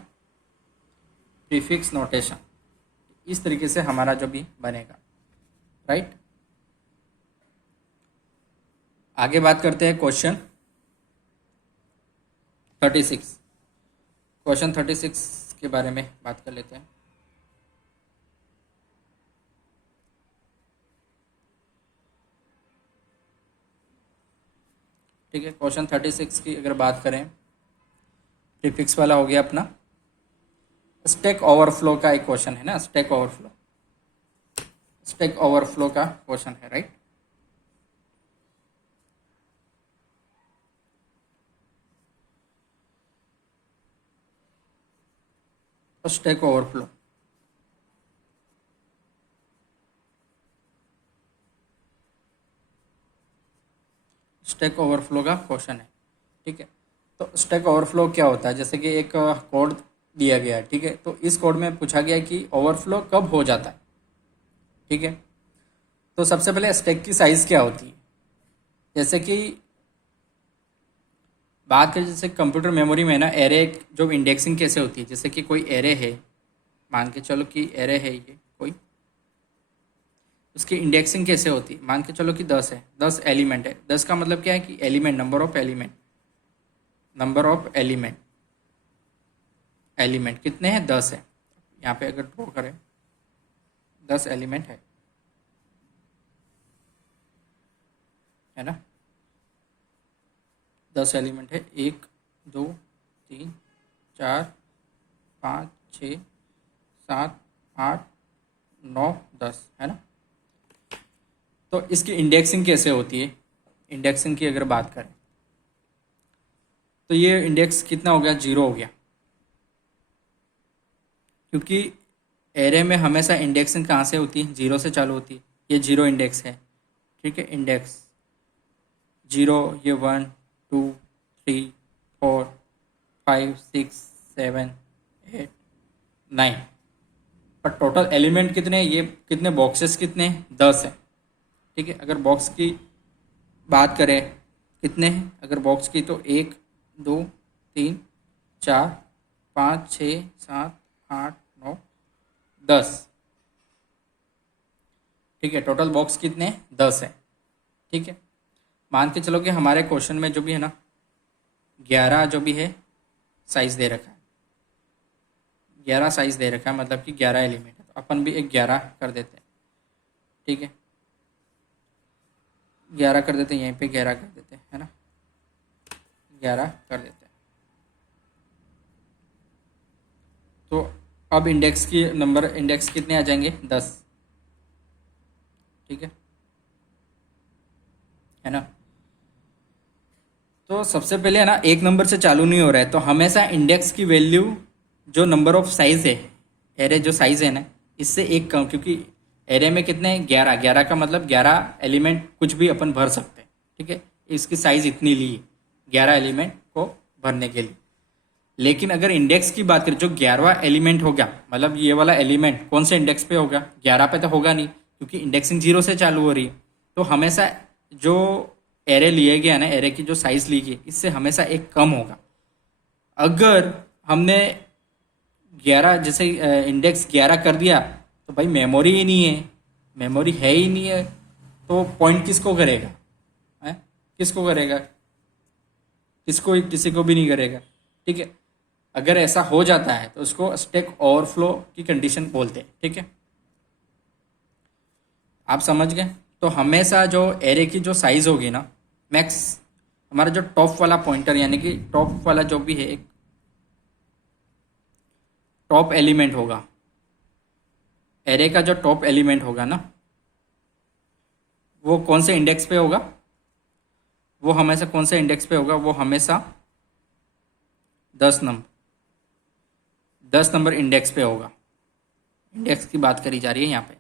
प्रीफिक्स नोटेशन, इस तरीके से हमारा जो भी बनेगा, राइट। आगे बात करते हैं क्वेश्चन 36, क्वेश्चन 36 के बारे में बात कर लेते हैं। ठीक है, क्वेश्चन 36 की अगर बात करें, प्रीफिक्स वाला हो गया अपना, स्टैक ओवरफ्लो का एक क्वेश्चन है ना, स्टैक ओवरफ्लो का क्वेश्चन है, right. Stack overflow, stack overflow का क्वेश्चन है, ठीक है। तो स्टैक ओवरफ्लो क्या होता है, जैसे कि एक कोड दिया गया है, ठीक है, तो इस कोड में पूछा गया कि ओवरफ्लो कब हो जाता है, ठीक है। तो सबसे पहले स्टैक की साइज क्या होती है, जैसे कि बात करें जैसे कंप्यूटर मेमोरी में ना एरे जो इंडेक्सिंग कैसे होती है, जैसे कि कोई एरे है, मान के चलो कि एरे है ये कोई, उसकी इंडेक्सिंग कैसे होती है, मान के चलो कि 10 है, 10 एलिमेंट है। 10 का मतलब क्या है कि element, number of element, number of element, element कितने हैं, 10 है। यहाँ पे अगर ड्रॉ करें 10 एलिमेंट है ना, 10 एलिमेंट है, 1 2 3 4 5 6 7 8 9 10 है ना। तो इसकी इंडेक्सिंग कैसे होती है, इंडेक्सिंग की अगर बात करें तो ये इंडेक्स कितना हो गया, 0 हो गया, क्योंकि एरे में हमेशा इंडेक्सिंग कहाँ से होती है, 0 से चालू होती है। ये 0 इंडेक्स है, ठीक है, इंडेक्स 0, ये 1 2 3 4 5 6 7 8 9, पर टोटल एलिमेंट कितने हैं, ये कितने बॉक्सेस कितने हैं, 10 है, ठीक है। अगर बॉक्स की बात करें कितने हैं, अगर बॉक्स की तो 1 2 3 4 5 6 7 8 9 10, ठीक है। टोटल बॉक्स कितने हैं, 10 है, ठीक है। मान के चलो कि हमारे क्वेश्चन में जो भी है ना 11 जो भी है साइज दे रखा है, 11 साइज दे रखा है, मतलब कि 11 एलिमेंट है, तो अपन भी एक 11 कर देते हैं, ठीक है। 11 कर देते हैं, यहीं पे 11 कर देते हैं, है ना, 11 कर देते हैं। तो अब इंडेक्स की नंबर, इंडेक्स कितने आ जाएंगे, 10, ठीक है ना। तो सबसे पहले है ना, एक नंबर से चालू नहीं हो रहा है, तो हमेशा इंडेक्स की वैल्यू जो नंबर ऑफ साइज है, एरे जो साइज है ना, इससे एक कम, क्योंकि एरे में कितने हैं, 11, 11 का मतलब 11 एलिमेंट कुछ भी अपन भर सकते हैं, ठीक है। इसकी साइज इतनी ली है 11 एलिमेंट को भरने के लिए। लेकिन अगर इंडेक्स की बात करें, जो 11वां एलिमेंट होगा, मतलब ये वाला एलिमेंट कौन से इंडेक्स पे होगा, 11 पे तो होगा नहीं, क्योंकि इंडेक्सिंग 0 से चालू हो रही है। तो हमेशा जो एरे लिए गया ना, एरे की जो साइज ली गई, इससे हमेशा एक कम होगा। अगर हमने 11 जैसे इंडेक्स 11 कर दिया, तो भाई मेमोरी ही नहीं है, मेमोरी है ही नहीं है, तो पॉइंट किसको करेगा, है, किसको करेगा, किसको, किसी को भी नहीं करेगा, ठीक है। अगर ऐसा हो जाता है तो उसको स्टैक ओवरफ्लो की कंडीशन बोलते हैं, ठीक है, आप समझ गए। तो हमेशा जो एरे की जो साइज होगी ना, मैक्स, हमारा जो टॉप वाला पॉइंटर, यानी कि टॉप वाला जो भी है एक टॉप एलिमेंट होगा, एरे का जो टॉप एलिमेंट होगा ना, वो कौन से इंडेक्स पे होगा, वो हमेशा कौन से इंडेक्स पे होगा, वो हमेशा 10 नंबर, 10 नंबर इंडेक्स पे होगा। इंडेक्स की बात करी जा रही है यहाँ पे,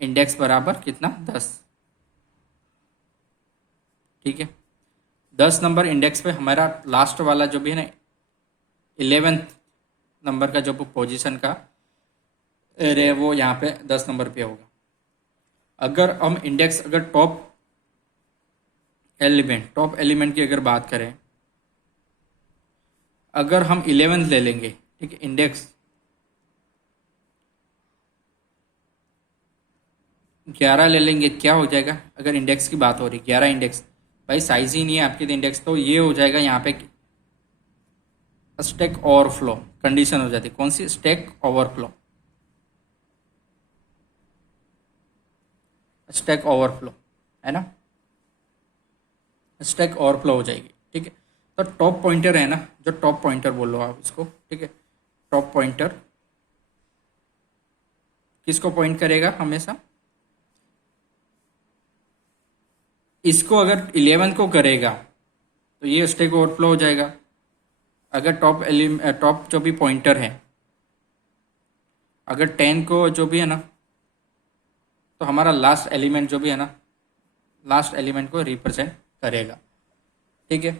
इंडेक्स बराबर कितना, 10, ठीक है। 10 नंबर इंडेक्स पे हमारा लास्ट वाला जो भी है ना 11th नंबर का जो पोजीशन का एरे, वो यहाँ पे 10 नंबर पे होगा। अगर हम इंडेक्स, अगर टॉप एलिमेंट की अगर बात करें, अगर हम 11th ले लेंगे, ठीक है, इंडेक्स 11 ले लेंगे, क्या हो जाएगा, अगर इंडेक्स की बात हो रही 11 इंडेक्स, भाई साइज ही नहीं है आपके इंडेक्स, तो ये हो जाएगा यहाँ पे स्टैक ओवरफ्लो कंडीशन हो जाती है। कौन सी, स्टैक ओवरफ्लो, स्टैक ओवरफ्लो, है ना, स्टैक ओवरफ्लो हो जाएगी, ठीक है। तो टॉप पॉइंटर है ना, जो टॉप पॉइंटर बोल लो आप इसको, ठीक है, टॉप पॉइंटर किसको पॉइंट करेगा हमेशा, इसको अगर 11 को करेगा तो ये स्टैक ओवरफ्लो हो जाएगा। अगर टॉप जो भी पॉइंटर है, अगर 10 को जो भी है ना, तो हमारा लास्ट एलिमेंट जो भी है ना, लास्ट एलिमेंट को रिप्रेजेंट करेगा, ठीक है।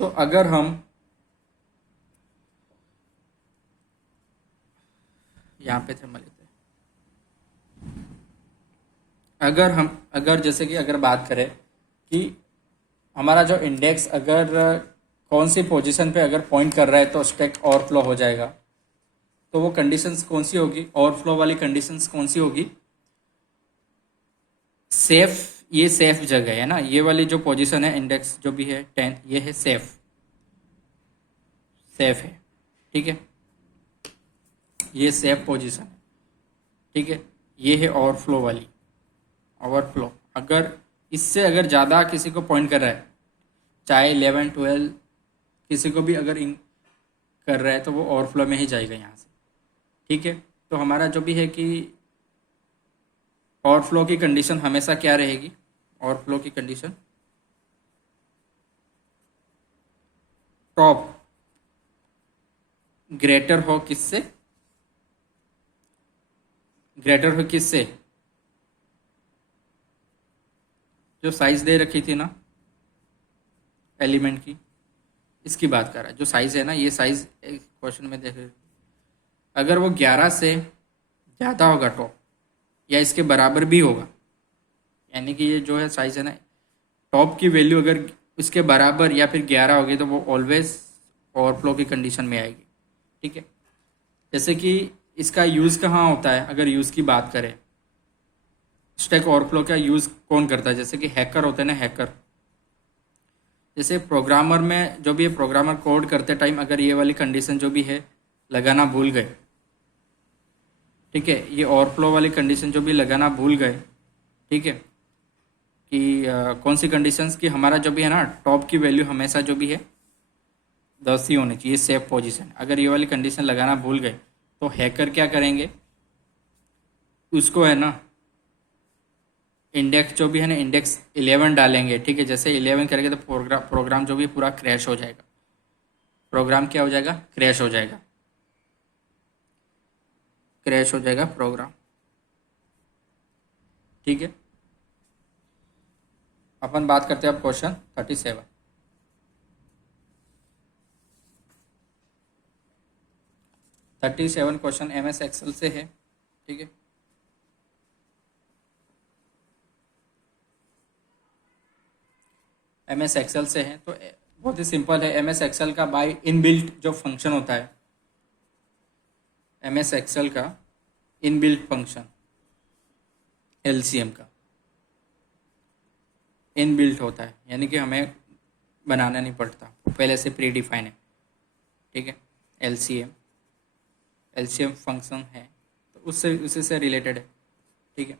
तो अगर हम यहाँ पे थर्मल लेते हैं, अगर जैसे कि अगर बात करें कि हमारा जो इंडेक्स अगर कौन सी पोजीशन पे अगर पॉइंट कर रहा है तो स्टैक ओवरफ्लो हो जाएगा। तो वो कंडीशंस कौन सी होगी, ओवरफ्लो वाली कंडीशंस कौन सी होगी? सेफ, ये सेफ जगह है ना, ये वाली जो पोजीशन है इंडेक्स जो भी है 10, ये है सेफ, सेफ है, ठीक है, ये सेफ पोजीशन है, ठीक है। ये है ओवरफ्लो वाली, ओवरफ्लो अगर इससे अगर ज़्यादा किसी को पॉइंट कर रहा है, चाहे 11 12 किसी को भी अगर कर रहा है तो वो ओवरफ्लो में ही जाएगा यहाँ से, ठीक है। तो हमारा जो भी है कि ओवरफ्लो की कंडीशन हमेशा क्या रहेगी? ओवरफ्लो की कंडीशन टॉप ग्रेटर हो किससे? ग्रेटर हो किससे? जो साइज दे रखी थी ना एलिमेंट की, इसकी बात कर रहा है। जो साइज है ना, ये साइज एक क्वेश्चन में देख, अगर वो 11 से ज़्यादा होगा टॉप, या इसके बराबर भी होगा, यानी कि ये जो है साइज है ना, टॉप की वैल्यू अगर इसके बराबर या फिर 11 होगी तो वो ऑलवेज ओवरफ्लो की कंडीशन में आएगी, ठीक है। जैसे कि इसका यूज़ कहाँ होता है, अगर यूज़ की बात करें, स्टैक ओवरफ्लो का यूज़ कौन करता है? जैसे कि हैकर होते हैं ना, हैकर, जैसे प्रोग्रामर में जो भी है, प्रोग्रामर कोड करते टाइम अगर ये वाली कंडीशन जो भी है लगाना भूल गए, ठीक है, ये ओवरफ्लो वाली कंडीशन जो भी लगाना भूल गए, ठीक है, कि कौन सी कंडीशंस की हमारा जो भी है ना टॉप की वैल्यू हमेशा जो भी है 10 ही होनी चाहिए, सेफ पोजीशन, अगर ये वाली कंडीशन लगाना भूल गए तो हैकर क्या करेंगे, उसको है ना इंडेक्स जो भी है ना इंडेक्स 11 डालेंगे, ठीक है। जैसे 11 करेंगे तो प्रोग्राम जो भी पूरा क्रैश हो जाएगा, प्रोग्राम क्या हो जाएगा? क्रैश हो जाएगा, क्रैश हो जाएगा प्रोग्राम, ठीक है। अपन बात करते हैं अब क्वेश्चन 37। 37 क्वेश्चन MS एक्सेल से है, ठीक है। MS एक्सेल से है तो बहुत ही सिंपल है। MS एक्सेल का बाय इनबिल्ट जो फंक्शन होता है, MS एक्सेल का इनबिल्ट फंक्शन LCM का इनबिल्ट होता है, यानी कि हमें बनाना नहीं पड़ता, पहले से प्री डिफाइन है, ठीक है। LCM फंक्शन है तो उससे उसी से रिलेटेड है, ठीक है।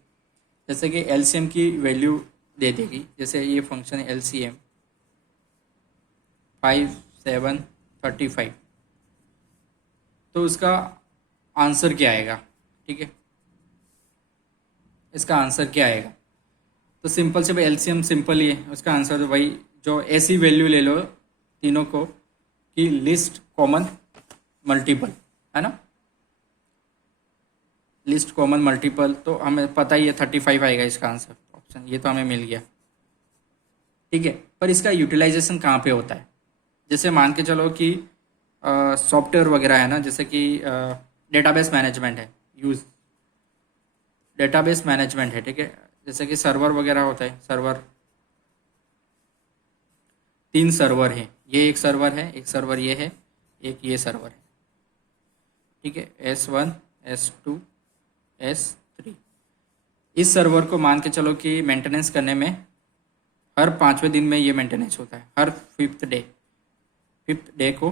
जैसे कि LCM की वैल्यू दे देगी, जैसे ये फंक्शन है LCM 5 7 35, तो उसका आंसर क्या आएगा, ठीक है, इसका आंसर क्या आएगा? तो सिंपल से भाई LCM सिंपल ही है, उसका आंसर तो भाई जो ऐसी वैल्यू ले लो तीनों को कि लिस्ट कॉमन मल्टीपल, है ना, लिस्ट कॉमन मल्टीपल, तो हमें पता ही है 35 आएगा इसका आंसर ऑप्शन, ये तो हमें मिल गया, ठीक है। पर इसका यूटिलाइजेशन कहाँ पे होता है? जैसे मान के चलो कि सॉफ्टवेयर वगैरह है ना, जैसे कि डेटाबेस मैनेजमेंट है, यूज़ डेटाबेस मैनेजमेंट है, ठीक है। जैसे कि सर्वर वगैरह होता है, सर्वर 3 सर्वर है, ये एक सर्वर है, एक सर्वर ये है, एक ये सर्वर है, ठीक है, S1 S2 S3। इस सर्वर को मान के चलो कि मेंटेनेंस करने में हर 5वें दिन में ये मेंटेनेंस होता है, हर फिफ्थ डे को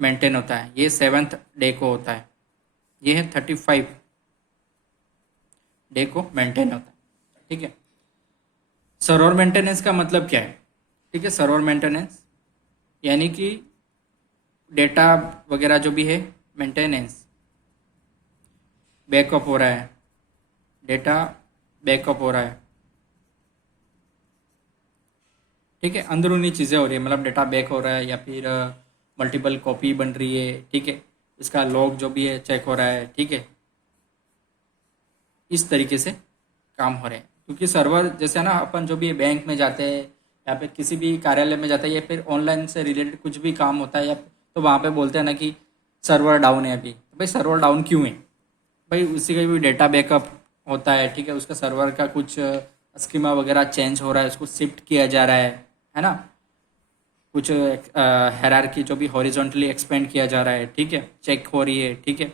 मेंटेन होता है, ये 7th डे को होता है, ये है 35 डे को मेंटेन होता है, ठीक है। सर्वर मेंटेनेंस का मतलब क्या है? ठीक है, सर्वर मेंटेनेंस यानी कि डेटा वगैरह जो भी है मेंटेनेंस, बैकअप हो रहा है, डेटा बैकअप हो रहा है, ठीक है, अंदरूनी चीज़ें हो रही है, मतलब डेटा बैक हो रहा है या फिर मल्टीपल कॉपी बन रही है, ठीक है, इसका लॉग जो भी है चेक हो रहा है, ठीक है, इस तरीके से काम हो रहे हैं। क्योंकि सर्वर जैसे ना अपन जो भी बैंक में जाते हैं या फिर किसी भी कार्यालय में जाते हैं या फिर ऑनलाइन से रिलेटेड कुछ भी काम होता है, या तो वहाँ पे बोलते हैं ना कि सर्वर डाउन है अभी, तो भाई सर्वर डाउन क्यों है? भाई उसी का भी डेटा बैकअप होता है, ठीक है, उसका सर्वर का कुछ स्कीमा वगैरह चेंज हो रहा है, उसको शिफ्ट किया जा रहा है ना। कुछ हायरार्की जो भी हॉरिजॉन्टली एक्सपेंड किया जा रहा है, ठीक है, चेक हो रही है, ठीक है।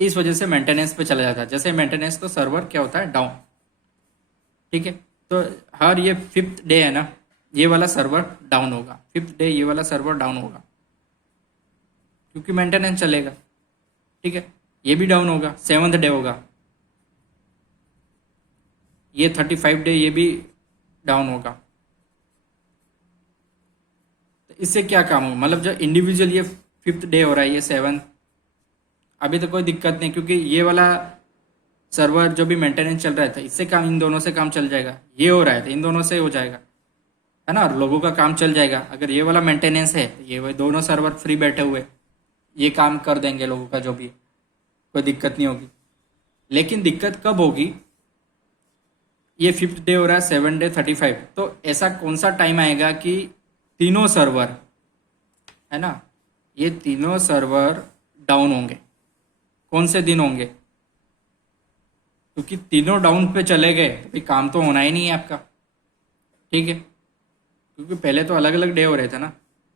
इस वजह से मेंटेनेंस पे चला जाता है। जैसे मेंटेनेंस तो सर्वर क्या होता है, डाउन, ठीक है। तो हर ये फिफ्थ डे है ना, ये वाला सर्वर डाउन होगा, फिफ्थ डे ये वाला सर्वर डाउन होगा, क्योंकि मेंटेनेंस चलेगा, ठीक है। ये भी डाउन होगा, सेवन्थ डे होगा, ये 35 डे ये भी डाउन होगा। तो इससे क्या काम होगा, मतलब जो इंडिविजुअल ये फिफ्थ डे हो रहा है, ये सेवन, अभी तो कोई दिक्कत नहीं, क्योंकि ये वाला सर्वर जो भी मेंटेनेंस चल रहा था, इससे काम, इन दोनों से काम चल जाएगा। ये हो रहा है तो इन दोनों से हो जाएगा, है ना, लोगों का काम चल जाएगा। अगर ये वाला मेंटेनेंस है तो ये दोनों सर्वर फ्री बैठे हुए, ये काम कर देंगे लोगों का जो भी है, कोई दिक्कत नहीं होगी। लेकिन दिक्कत कब होगी, ये फिफ्थ डे हो रहा है, 7 डे 35, तो ऐसा कौन सा टाइम आएगा कि तीनों सर्वर, है ना, ये तीनों सर्वर डाउन होंगे। कौन से दिन होंगे, क्योंकि तीनों डाउन पे चले गए तो फिर काम तो होना ही नहीं है आपका, ठीक है। क्योंकि पहले तो अलग अलग डे हो रहे थे ना,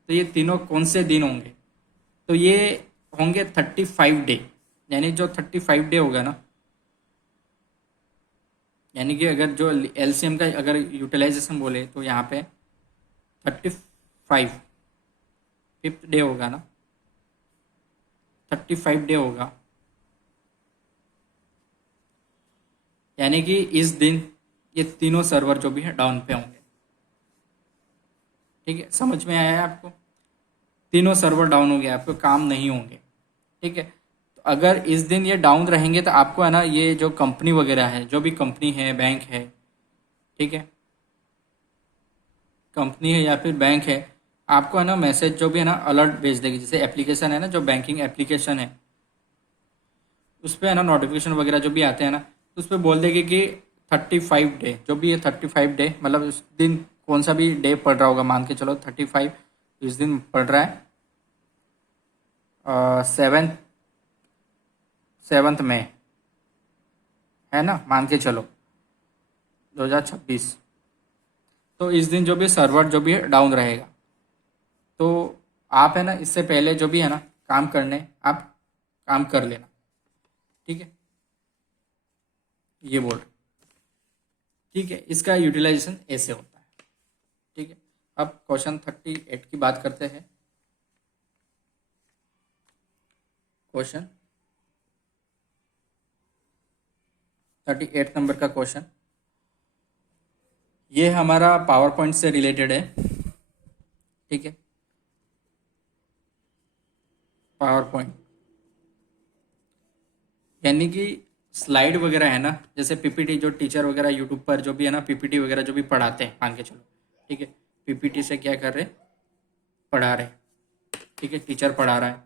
तो ये तीनों कौन से दिन होंगे, तो ये होंगे 35 डे। यानी जो 35 डे होगा ना, यानी कि अगर जो एलसीएम का अगर यूटिलाइजेशन बोले तो यहाँ पे 35 फिफ्थ डे होगा ना, 35 डे होगा, यानी कि इस दिन ये तीनों सर्वर जो भी है डाउन पे होंगे, ठीक है। समझ में आया है आपको, तीनों सर्वर डाउन हो गए, आपको काम नहीं होंगे, ठीक है। तो अगर इस दिन ये डाउन रहेंगे तो आपको, है ना, ये जो कंपनी वगैरह है, जो भी कंपनी है, बैंक है, ठीक है, कंपनी है या फिर बैंक है, आपको, है ना, मैसेज जो भी है ना अलर्ट भेज देगी। जैसे एप्लीकेशन है ना, जो बैंकिंग एप्लीकेशन है, उस पर है ना नोटिफिकेशन वगैरह जो भी आते हैं ना, तो उस पर बोल देगी कि 35 डे जो भी है, 35 डे मतलब उस दिन कौन सा भी डे पड़ रहा होगा, मान के चलो 35 इस दिन पड़ रहा है, 7 मई, है ना, मान के चलो 2026। तो इस दिन जो भी सर्वर जो भी है डाउन रहेगा। तो आप, है ना, इससे पहले जो भी है ना काम करने, आप काम कर लेना, ठीक है, ये बोल रहे, ठीक है। इसका यूटिलाइजेशन ऐसे होता है, ठीक है। अब क्वेश्चन 38 की बात करते हैं। क्वेश्चन 38 नंबर का क्वेश्चन, ये हमारा पावर पॉइंट से रिलेटेड है, ठीक है। पावर पॉइंट यानी कि स्लाइड वगैरह है ना, जैसे पीपीटी, जो टीचर वगैरह यूट्यूब पर जो भी है ना पीपीटी वगैरह जो भी पढ़ाते हैं, मान के चलो, ठीक है, पीपीटी से क्या कर रहे, पढ़ा रहे, ठीक है, टीचर पढ़ा रहा है,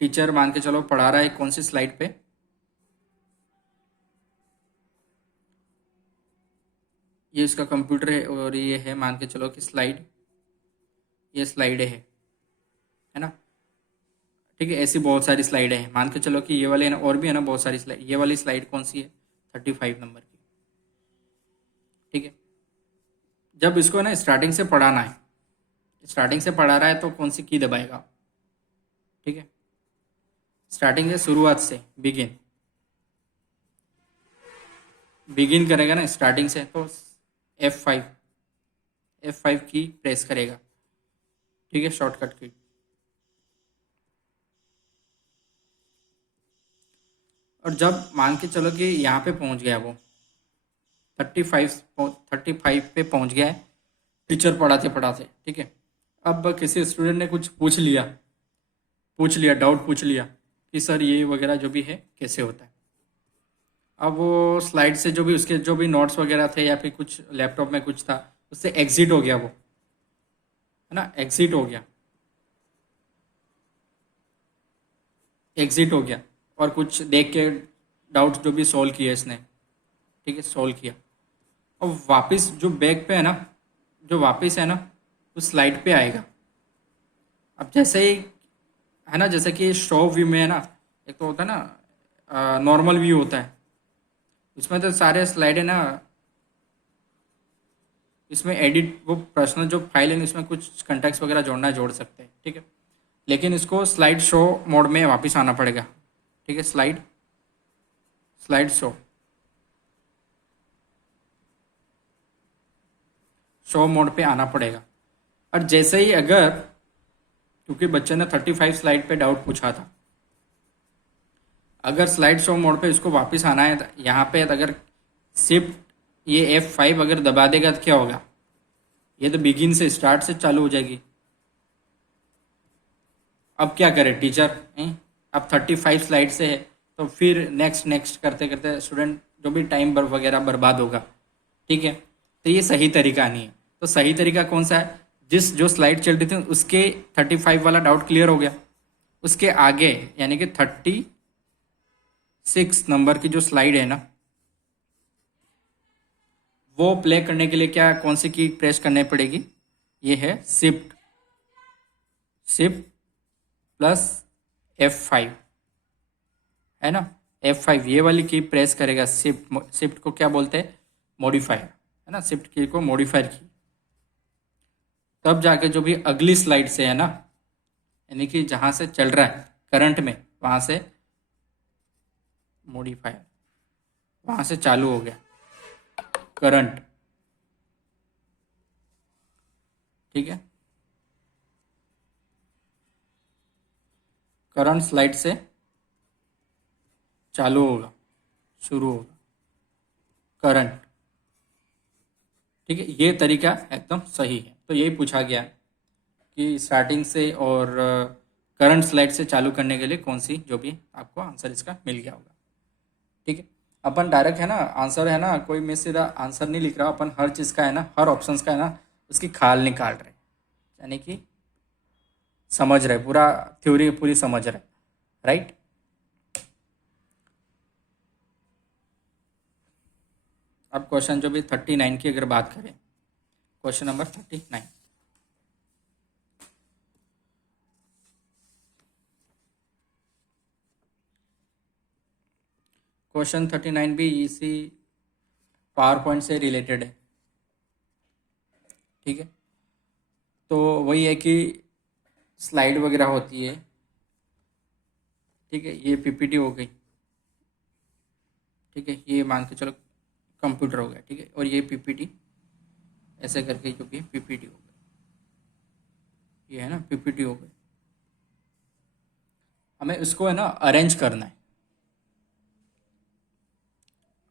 टीचर मान के चलो पढ़ा रहा है कौन सी स्लाइड पे, ये इसका कंप्यूटर है और ये है मान के चलो कि स्लाइड, ये स्लाइड है ना, ठीक है। ऐसी बहुत सारी स्लाइडें हैं, मान के चलो कि ये वाले है ना, और भी है ना बहुत सारी स्लाइड। ये वाली स्लाइड कौन सी है, 35 नंबर की, ठीक है। जब इसको ना स्टार्टिंग से पढ़ाना है, स्टार्टिंग से पढ़ा रहा है तो कौन सी की दबाएगा, ठीक है, स्टार्टिंग से, शुरुआत से, बिगिन, बिगिन करेगा ना स्टार्टिंग से, तो F5 की प्रेस करेगा, ठीक है, शॉर्टकट की। और जब मान के चलो कि यहाँ पे पहुँच गया वो 35 पे पहुँच गया है, टीचर पढ़ाते पढ़ाते, ठीक है। अब किसी स्टूडेंट ने कुछ पूछ लिया, डाउट पूछ लिया कि सर ये वगैरह जो भी है कैसे होता है। अब वो स्लाइड से जो भी उसके जो भी नोट्स वगैरह थे या फिर कुछ लैपटॉप में कुछ था, उससे एग्जिट हो गया वो, है ना, एग्जिट हो गया, और कुछ देख के डाउट जो भी सॉल्व किए इसने, ठीक है, सॉल्व किया। और वापस जो बैक पे है ना, जो वापस है ना, उस स्लाइड पे आएगा। अब जैसे ही, है ना, जैसे कि शो व्यू में है ना, एक तो होता है ना नॉर्मल व्यू होता है, उसमें तो सारे स्लाइड है ना इसमें एडिट वो पर्सनल जो फाइल है इसमें कुछ कंटेक्स्ट वगैरह जोड़ना है जोड़ सकते हैं, ठीक है। लेकिन इसको स्लाइड शो मोड में वापस आना पड़ेगा, ठीक है। स्लाइड स्लाइड शो मोड पे आना पड़ेगा। और जैसे ही अगर, क्योंकि बच्चे ने 35 स्लाइड पे डाउट पूछा था, अगर स्लाइड शो मोड पे इसको वापस आना है तो यहाँ पे अगर शिफ्ट ये F5 अगर दबा देगा तो क्या होगा, ये तो बिगिन से स्टार्ट से चालू हो जाएगी। अब क्या करे टीचर, अब 35 स्लाइड से है तो फिर नेक्स्ट नेक्स्ट करते करते स्टूडेंट जो भी टाइम वगैरह बर्बाद होगा, ठीक है। तो ये सही तरीका नहीं है। तो सही तरीका कौन सा है, जिस जो स्लाइड चल रही थी उसके 35 वाला डाउट क्लियर हो गया, उसके आगे यानी कि 36 नंबर की जो स्लाइड है ना, वो प्ले करने के लिए क्या कौन सी की प्रेस करनी पड़ेगी, ये है शिफ्ट शिफ्ट प्लस F5, है ना। F5 ये वाली की प्रेस करेगा। शिफ्ट शिफ्ट को क्या बोलते हैं, मॉडिफायर, है ना। शिफ्ट की को मॉडिफायर की, तब जाके जो भी अगली स्लाइड से है ना, यानी कि जहां से चल रहा है करंट में, वहां से मॉडिफायर, वहां से चालू हो गया करंट, ठीक है। करंट स्लाइड से चालू होगा, शुरू होगा करंट, ठीक है। ये तरीका एकदम सही है। तो यही पूछा गया कि स्टार्टिंग से और करंट स्लाइड से चालू करने के लिए कौन सी, जो भी आपको आंसर इसका मिल गया होगा, ठीक है। अपन डायरेक्ट है ना आंसर है ना, कोई मैं सीधा आंसर नहीं लिख रहा, अपन हर चीज़ का है ना, हर ऑप्शंस का है ना उसकी खाल निकाल रहे, यानी कि समझ रहे, पूरा थ्योरी पूरी समझ रहे, राइट। अब क्वेश्चन जो भी 39 की अगर बात करें, क्वेश्चन नंबर 39, क्वेश्चन 39 भी इसी पावर पॉइंट से रिलेटेड है, ठीक है। तो वही है कि स्लाइड वगैरह होती है, ठीक है। ये पीपीटी हो गई, ठीक है। ये मान के चलो कंप्यूटर हो गया, ठीक है। और ये पीपीटी ऐसे करके जो कि पीपीटी हो गई, ये है ना पीपीटी हो गई। हमें इसको है ना अरेंज करना है,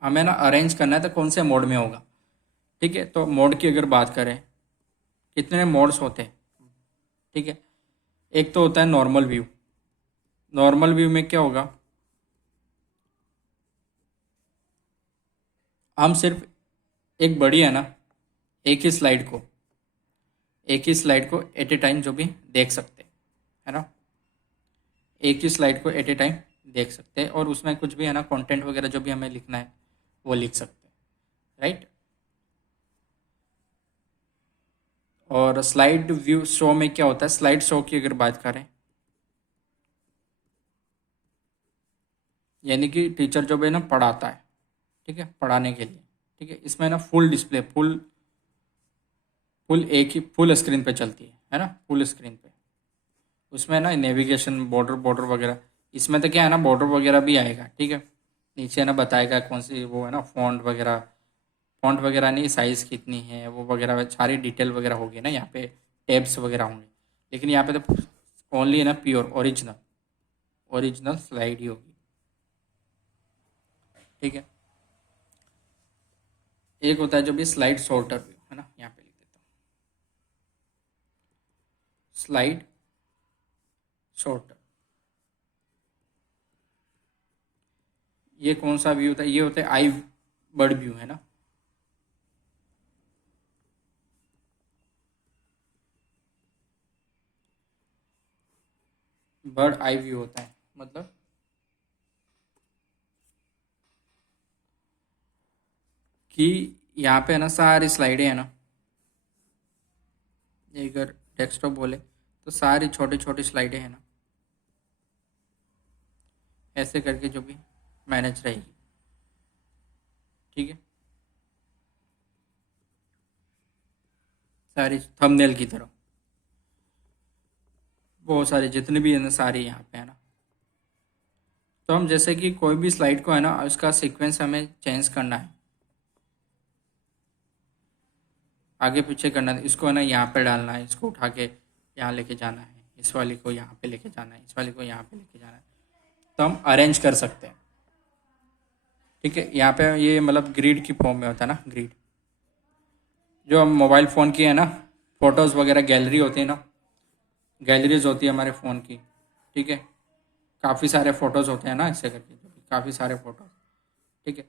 हमें ना अरेंज करना है तो कौन से मोड में होगा, ठीक है। तो मोड की अगर बात करें, कितने मोड्स होते हैं, ठीक है। एक तो होता है नॉर्मल व्यू। नॉर्मल व्यू में क्या होगा, हम सिर्फ एक बड़ी है ना, एक ही स्लाइड को, एक ही स्लाइड को एट ए टाइम जो भी देख सकते हैं, है ना। एक ही स्लाइड को एट ए टाइम देख सकते हैं और उसमें कुछ भी है ना कंटेंट वगैरह जो भी हमें लिखना है वो लिख सकते हैं, राइट। और स्लाइड व्यू शो में क्या होता है, स्लाइड शो की अगर बात करें, यानी कि टीचर जो भी है ना पढ़ाता है, ठीक है, पढ़ाने के लिए, ठीक है। इसमें ना फुल डिस्प्ले, फुल फुल एक ही फुल स्क्रीन पे चलती है ना, फुल स्क्रीन पे। उसमें ना नेविगेशन, बॉर्डर बॉर्डर वगैरह, इसमें तो क्या है ना बॉर्डर वगैरह भी आएगा, ठीक है। नीचे ना बताएगा कौन सी वो है ना फॉन्ट वगैरह, फॉन्ट वगैरह नहीं, साइज़ कितनी है वो वगैरह सारी डिटेल वगैरह होगी ना यहाँ पे, टैब्स वगैरह होंगे। लेकिन यहाँ पे तो ओनली है ना प्योर ओरिजिनल ओरिजिनल स्लाइड ही होगी, ठीक है। एक होता है जो भी स्लाइड शॉर्टर व्यू, है ना, यहाँ पे लिख देता हूँ स्लाइड शॉर्टर। ये कौन सा व्यू होता है, ये होता है आई बर्ड व्यू, है ना। बर्ड आई व्यू होता है, मतलब कि यहाँ पे है ना सारी स्लाइडें है ना, ये अगर डेस्कटॉप बोले तो सारी छोटी छोटी स्लाइडें हैं ना, ऐसे करके जो भी मैनेज रहेगी, ठीक है। सारी थंबनेल की तरह बहुत सारी जितनी भी है ना सारी यहाँ पे है ना। तो हम जैसे कि कोई भी स्लाइड को है ना उसका सीक्वेंस हमें चेंज करना है, आगे पीछे करना है, इसको है ना यहाँ पे डालना है, इसको उठा के यहाँ लेके जाना है, इस वाली को यहाँ पे लेके जाना है, इस वाली को यहाँ पे लेके जाना है, तो हम अरेंज कर सकते हैं। ठीक है, यहाँ पे ये मतलब ग्रिड की फॉर्म में होता है ना, ग्रिड जो हम मोबाइल फ़ोन की है ना फ़ोटोज़ वगैरह गैलरी होती है ना, गैलरीज होती है हमारे फ़ोन की। ठीक है, काफ़ी सारे फ़ोटोज़ होते हैं ना ऐसे करके, काफ़ी सारे फ़ोटोज़। ठीक है,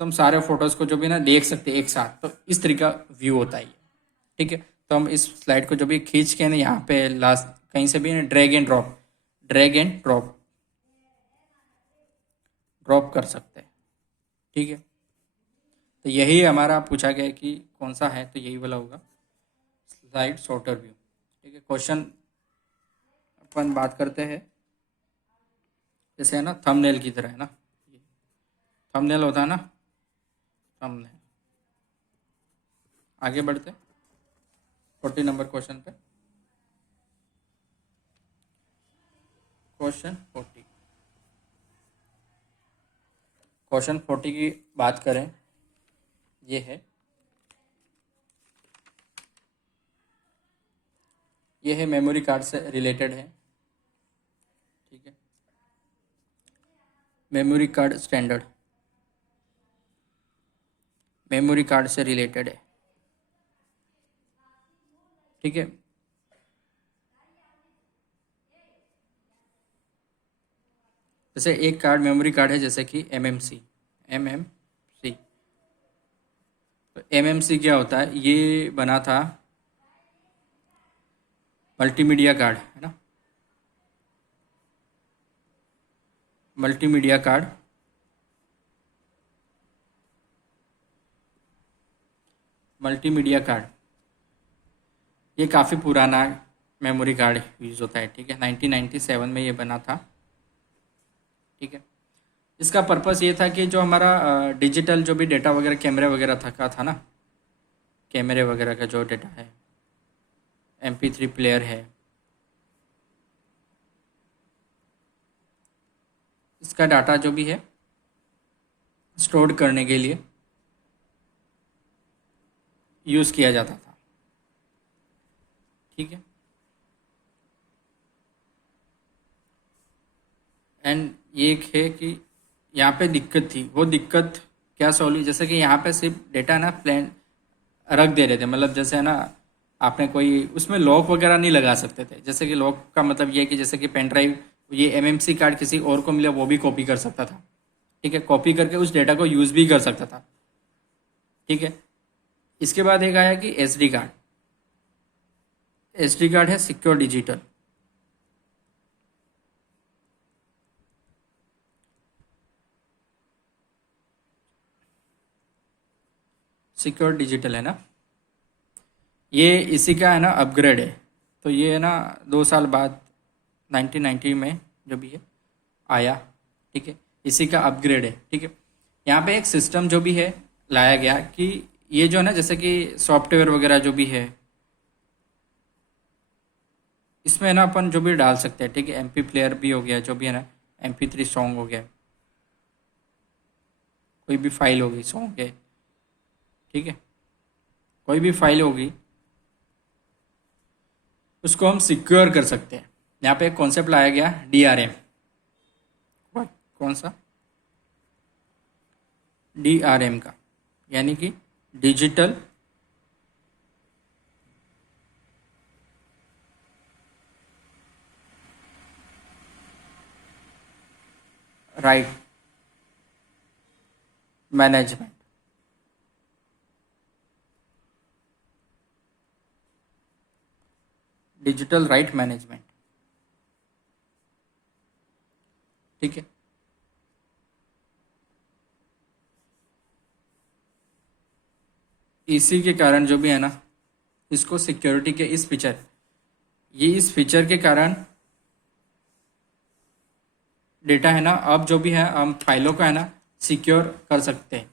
तो हम सारे फ़ोटोज़ को जो भी ना देख सकते हैं एक साथ, तो इस तरीका व्यू होता है ये। ठीक है, तो हम इस स्लाइड को जो भी खींच के ना यहाँ पे लास्ट कहीं से भी ना drag and drop, drag and drop drop कर सकते हैं। ठीक है, तो यही हमारा पूछा गया है कि कौन सा है, तो यही वाला होगा स्लाइड सॉर्टर व्यू। ठीक है, क्वेश्चन अपन बात करते हैं जैसे है ना थंबनेल की तरह है ना, थंबनेल होता है ना, थंबनेल। आगे बढ़ते 40 नंबर क्वेश्चन पे। क्वेश्चन 40, क्वेश्चन 40 की बात करें, ये है, ये है मेमोरी कार्ड से रिलेटेड है। ठीक है, memory card standard, memory card से रिलेटेड है। ठीक है, जैसे एक कार्ड मेमोरी कार्ड है जैसे कि एमएमसी, एमएमसी। तो एमएमसी क्या होता है, ये बना था मल्टीमीडिया कार्ड है ना, मल्टीमीडिया कार्ड, मल्टीमीडिया कार्ड ये काफ़ी पुराना मेमोरी कार्ड यूज़ होता है। ठीक है, 1997 में ये बना था। ठीक है, इसका पर्पस ये था कि जो हमारा डिजिटल जो भी डेटा वगैरह कैमरे वगैरह था ना, कैमरे वगैरह का जो डेटा है, MP3 प्लेयर है, इसका डाटा जो भी है स्टोर करने के लिए यूज़ किया जाता था। ठीक है, एंड ये एक है कि यहाँ पे दिक्कत थी, वो दिक्कत क्या सॉल्व हुई, जैसे कि यहाँ पे सिर्फ डेटा ना प्लान रख दे रहे थे, मतलब जैसे है ना आपने कोई उसमें लॉक वगैरह नहीं लगा सकते थे। जैसे कि लॉक का मतलब ये है कि जैसे कि पेन ड्राइव, ये एमएमसी कार्ड किसी और को मिला वो भी कॉपी कर सकता था। ठीक है, कॉपी करके उस डेटा को यूज़ भी कर सकता था। ठीक है, इसके बाद एक आया कि एसडी कार्ड, एसडी कार्ड है सिक्योर डिजिटल। सिक्योर डिजिटल है ना, ये इसी का है ना अपग्रेड है। तो ये है ना 2 साल बाद 1990 में जो भी है आया। ठीक है, इसी का अपग्रेड है। ठीक है, यहाँ पे एक सिस्टम जो भी है लाया गया कि ये जो है ना जैसे कि सॉफ्टवेयर वगैरह जो भी है इसमें ना अपन जो भी डाल सकते हैं। ठीक है, MP प्लेयर भी हो गया, जो भी है ना MP3 सॉन्ग हो गया, कोई भी फाइल होगी सॉन्ग है। ठीक है, कोई भी फाइल होगी उसको हम सिक्योर कर सकते हैं। यहाँ पे एक कॉन्सेप्ट लाया गया DRM, कौन सा, DRM का, यानी कि digital right management. Digital right management. ठीक है, इसी के कारण जो भी है ना इसको सिक्योरिटी के इस फीचर, ये इस फीचर के कारण डेटा है ना अब जो भी है हम फाइलों को है ना सिक्योर कर सकते हैं।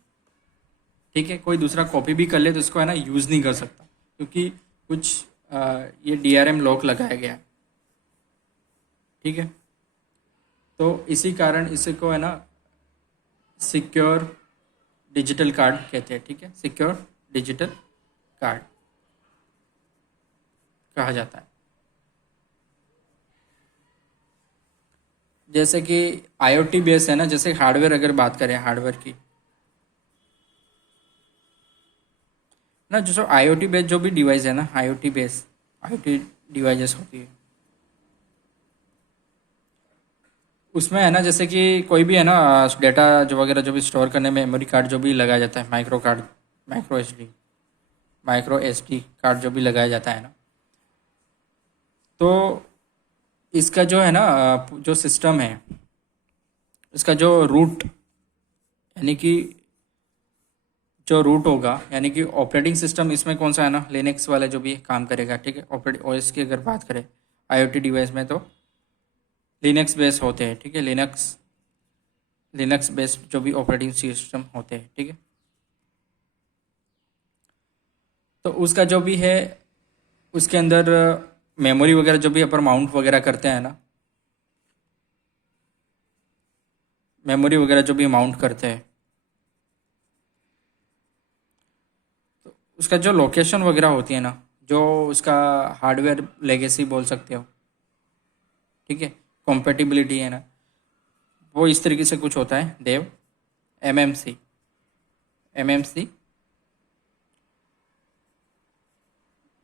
ठीक है, कोई दूसरा कॉपी भी कर ले तो इसको है ना यूज़ नहीं कर सकता। क्योंकि कुछ ये DRM लॉक लगाया गया है, ठीक है। तो इसी कारण इसे को है ना सिक्योर डिजिटल कार्ड कहते हैं, ठीक है, सिक्योर डिजिटल कार्ड कहा जाता है। जैसे कि IoT बेस है ना, जैसे हार्डवेयर अगर बात करें हार्डवेयर की ना, जो IoT बेस जो भी डिवाइस है ना, IoT डिवाइसेस होती है, उसमें है ना जैसे कि कोई भी है ना डेटा जो वगैरह जो भी स्टोर करने में मेमोरी कार्ड जो भी लगाया जाता है, micro S D micro S D card जो भी लगाया जाता है ना, तो इसका जो है ना जो सिस्टम है, इसका जो रूट यानी कि जो रूट होगा यानी कि ऑपरेटिंग सिस्टम इसमें कौन सा है ना, लिनक्स वाला जो भी काम करेगा, ठीक है। ऑपरेटिंग ओएस की अगर बात करें IoT डिवाइस में तो लिनक्स बेस होते हैं, ठीक है, लिनक्स बेस्ड जो भी ऑपरेटिंग सिस्टम होते हैं, ठीक है। तो उसका जो भी है उसके अंदर मेमोरी वगैरह जो भी अपन माउंट वगैरह करते हैं ना, मेमोरी वगैरह जो भी माउंट करते हैं, तो उसका जो लोकेशन वगैरह होती है ना, जो उसका हार्डवेयर लेगेसी बोल सकते हो, ठीक है, कॉम्पेटिबिलिटी है ना, वो इस तरीके से कुछ होता है देव, एम एम सी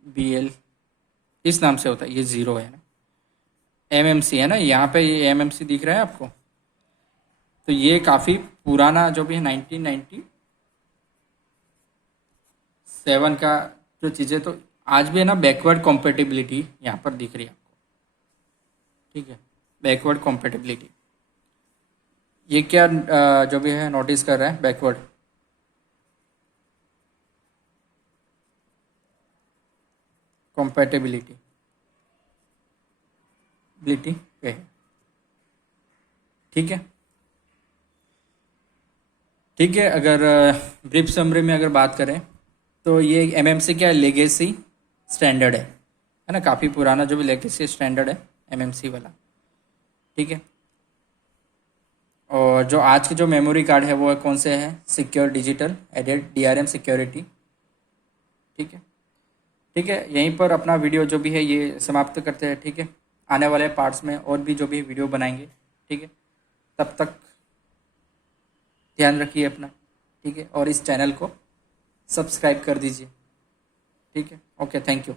BL इस नाम से होता है, ये ज़ीरो है ना, MMC है ना, यहाँ पे ये MMC दिख रहा है आपको। तो ये काफ़ी पुराना जो भी है 1997 का जो चीज़ें, तो आज भी है ना बैकवर्ड कॉम्पेटिबिलिटी यहाँ पर दिख रही है आपको, ठीक है, बैकवर्ड कॉम्पेटिबिलिटी। ये क्या जो भी है नोटिस कर रहा है, बैकवर्ड कॉम्पेटिबिलिटी पे है, ठीक है। ठीक है, अगर ब्रीफ समरी में अगर बात करें तो ये MMC क्या लेगेसी स्टैंडर्ड है ना, काफ़ी पुराना जो भी लेगेसी स्टैंडर्ड है MMC वाला, ठीक है। और जो आज के जो मेमोरी कार्ड है वो है कौन से हैं, secure digital added DRM security, ठीक है। ठीक है, यहीं पर अपना वीडियो जो भी है ये समाप्त करते हैं, ठीक है। आने वाले पार्ट्स में और भी जो भी वीडियो बनाएंगे, ठीक है। तब तक ध्यान रखिए अपना, ठीक है, और इस चैनल को सब्सक्राइब कर दीजिए, ठीक है। Okay, thank you.